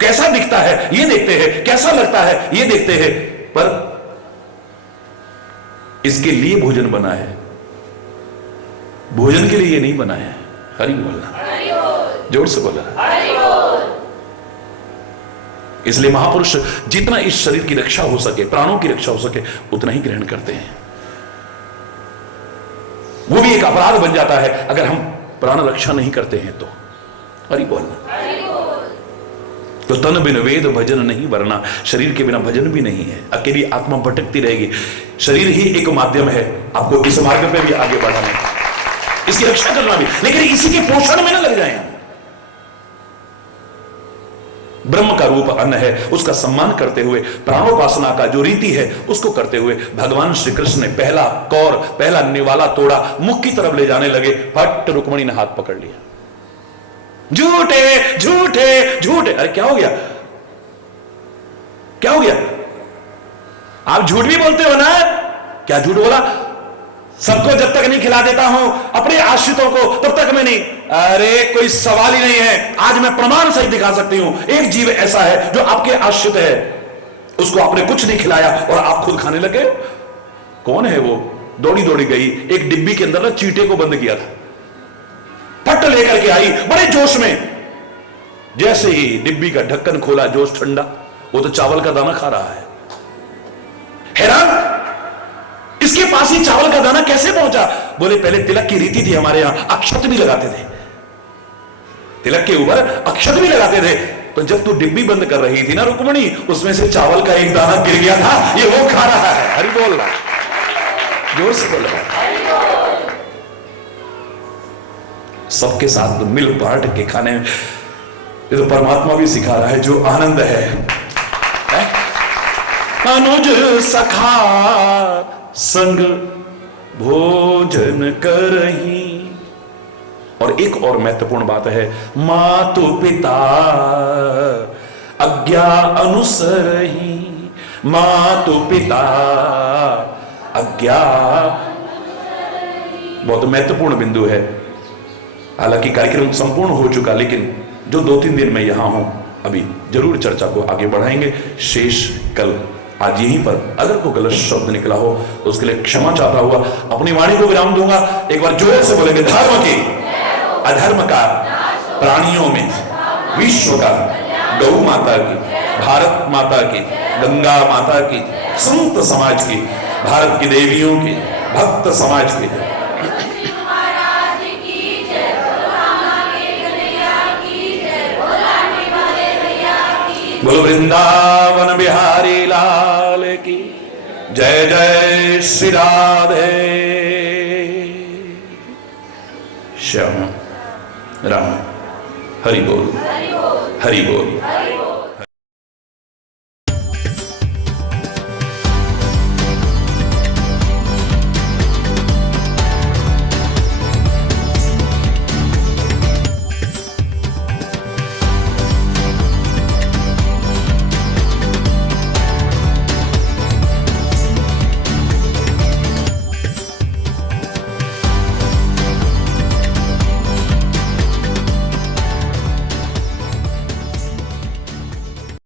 कैसा दिखता है ये देखते हैं, कैसा लगता है ये देखते हैं, पर इसके लिए भोजन बना है, भोजन के लिए ये नहीं बना है। हरि बोलना, जोर से बोला। इसलिए महापुरुष जितना इस शरीर की रक्षा हो सके, प्राणों की रक्षा हो सके, उतना ही ग्रहण करते हैं। वो भी एक अपराध बन जाता है अगर हम प्राण रक्षा नहीं करते हैं तो। हरि बोलना। तो तन बिन वेद भजन नहीं, वरना शरीर के बिना भजन भी नहीं है। अकेली आत्मा भटकती रहेगी। शरीर ही एक माध्यम है आपको इस मार्ग पे भी आगे बढ़ाने का, इसकी रक्षा करना भी, लेकिन इसी के पोषण में ना लग जाए। ब्रह्म का रूप अन्न है, उसका सम्मान करते हुए प्राणोपासना का जो रीति है उसको करते हुए भगवान श्री कृष्ण ने पहला कौर, पहला निवाला तोड़ा, मुख की तरफ ले जाने लगे। फट रुक्मणी ने हाथ पकड़ लिया। झूठे झूठे झूठे। अरे क्या हो गया? क्या हो गया? आप झूठ भी बोलते हो ना? क्या झूठ बोला? सबको जब तक नहीं खिला देता हूं अपने आश्रितों को तब तक मैं नहीं। अरे कोई सवाल ही नहीं है। आज मैं प्रमाण सहित दिखा सकती हूं, एक जीव ऐसा है जो आपके आश्रित है, उसको आपने कुछ नहीं खिलाया और आप खुद खाने लगे। कौन है वो? दौड़ी दौड़ी गई, एक डिब्बी के अंदर ना चींटे को बंद किया था, फट लेकर के आई बड़े जोश में। जैसे ही डिब्बी का ढक्कन खोला, जोश ठंडा, वो तो चावल का दाना खा रहा है। हैरान, इसके पास ही चावल का दाना कैसे पहुंचा? बोले पहले तिलक की रीति थी हमारे यहां, अक्षत भी लगाते थे, तिलक के ऊपर अक्षत भी लगाते थे। तो जब तू डिब्बी बंद कर रही थी ना रुक्मणी, उसमें से चावल का एक दाना गिर गया था, ये वो खा रहा है। हरि बोल रहा है, जोर से बोल रहा है। सबके साथ मिल बांट के खाने, ये तो परमात्मा भी सिखा रहा है जो आनंद है। अनुज सखा संग भोजन करही। और एक और महत्वपूर्ण बात है, मातु पिता आज्ञा अनुसरही। मातु पिता आज्ञा, बहुत महत्वपूर्ण बिंदु है। हालांकि कार्यक्रम संपूर्ण हो चुका, लेकिन जो 2-3 दिन में यहां हूं, अभी जरूर चर्चा को आगे बढ़ाएंगे। शेष कल आज यहीं पर अगर कोई गलत शब्द निकला हो तो उसके लिए क्षमा चाहता हुआ अपनी वाणी को विराम दूंगा। एक बार जोर से बोलेंगे, धर्म के अधर्म का प्राणियों में, विश्व का, गौ माता की, भारत माता की, गंगा माता की, संत समाज की, भारत की देवियों की, भक्त समाज की, बोलो वृंदावन बिहारी लाल की जय। जय श्री राधे श्याम राम। हरि बोल, हरि बोल, हरि बोल।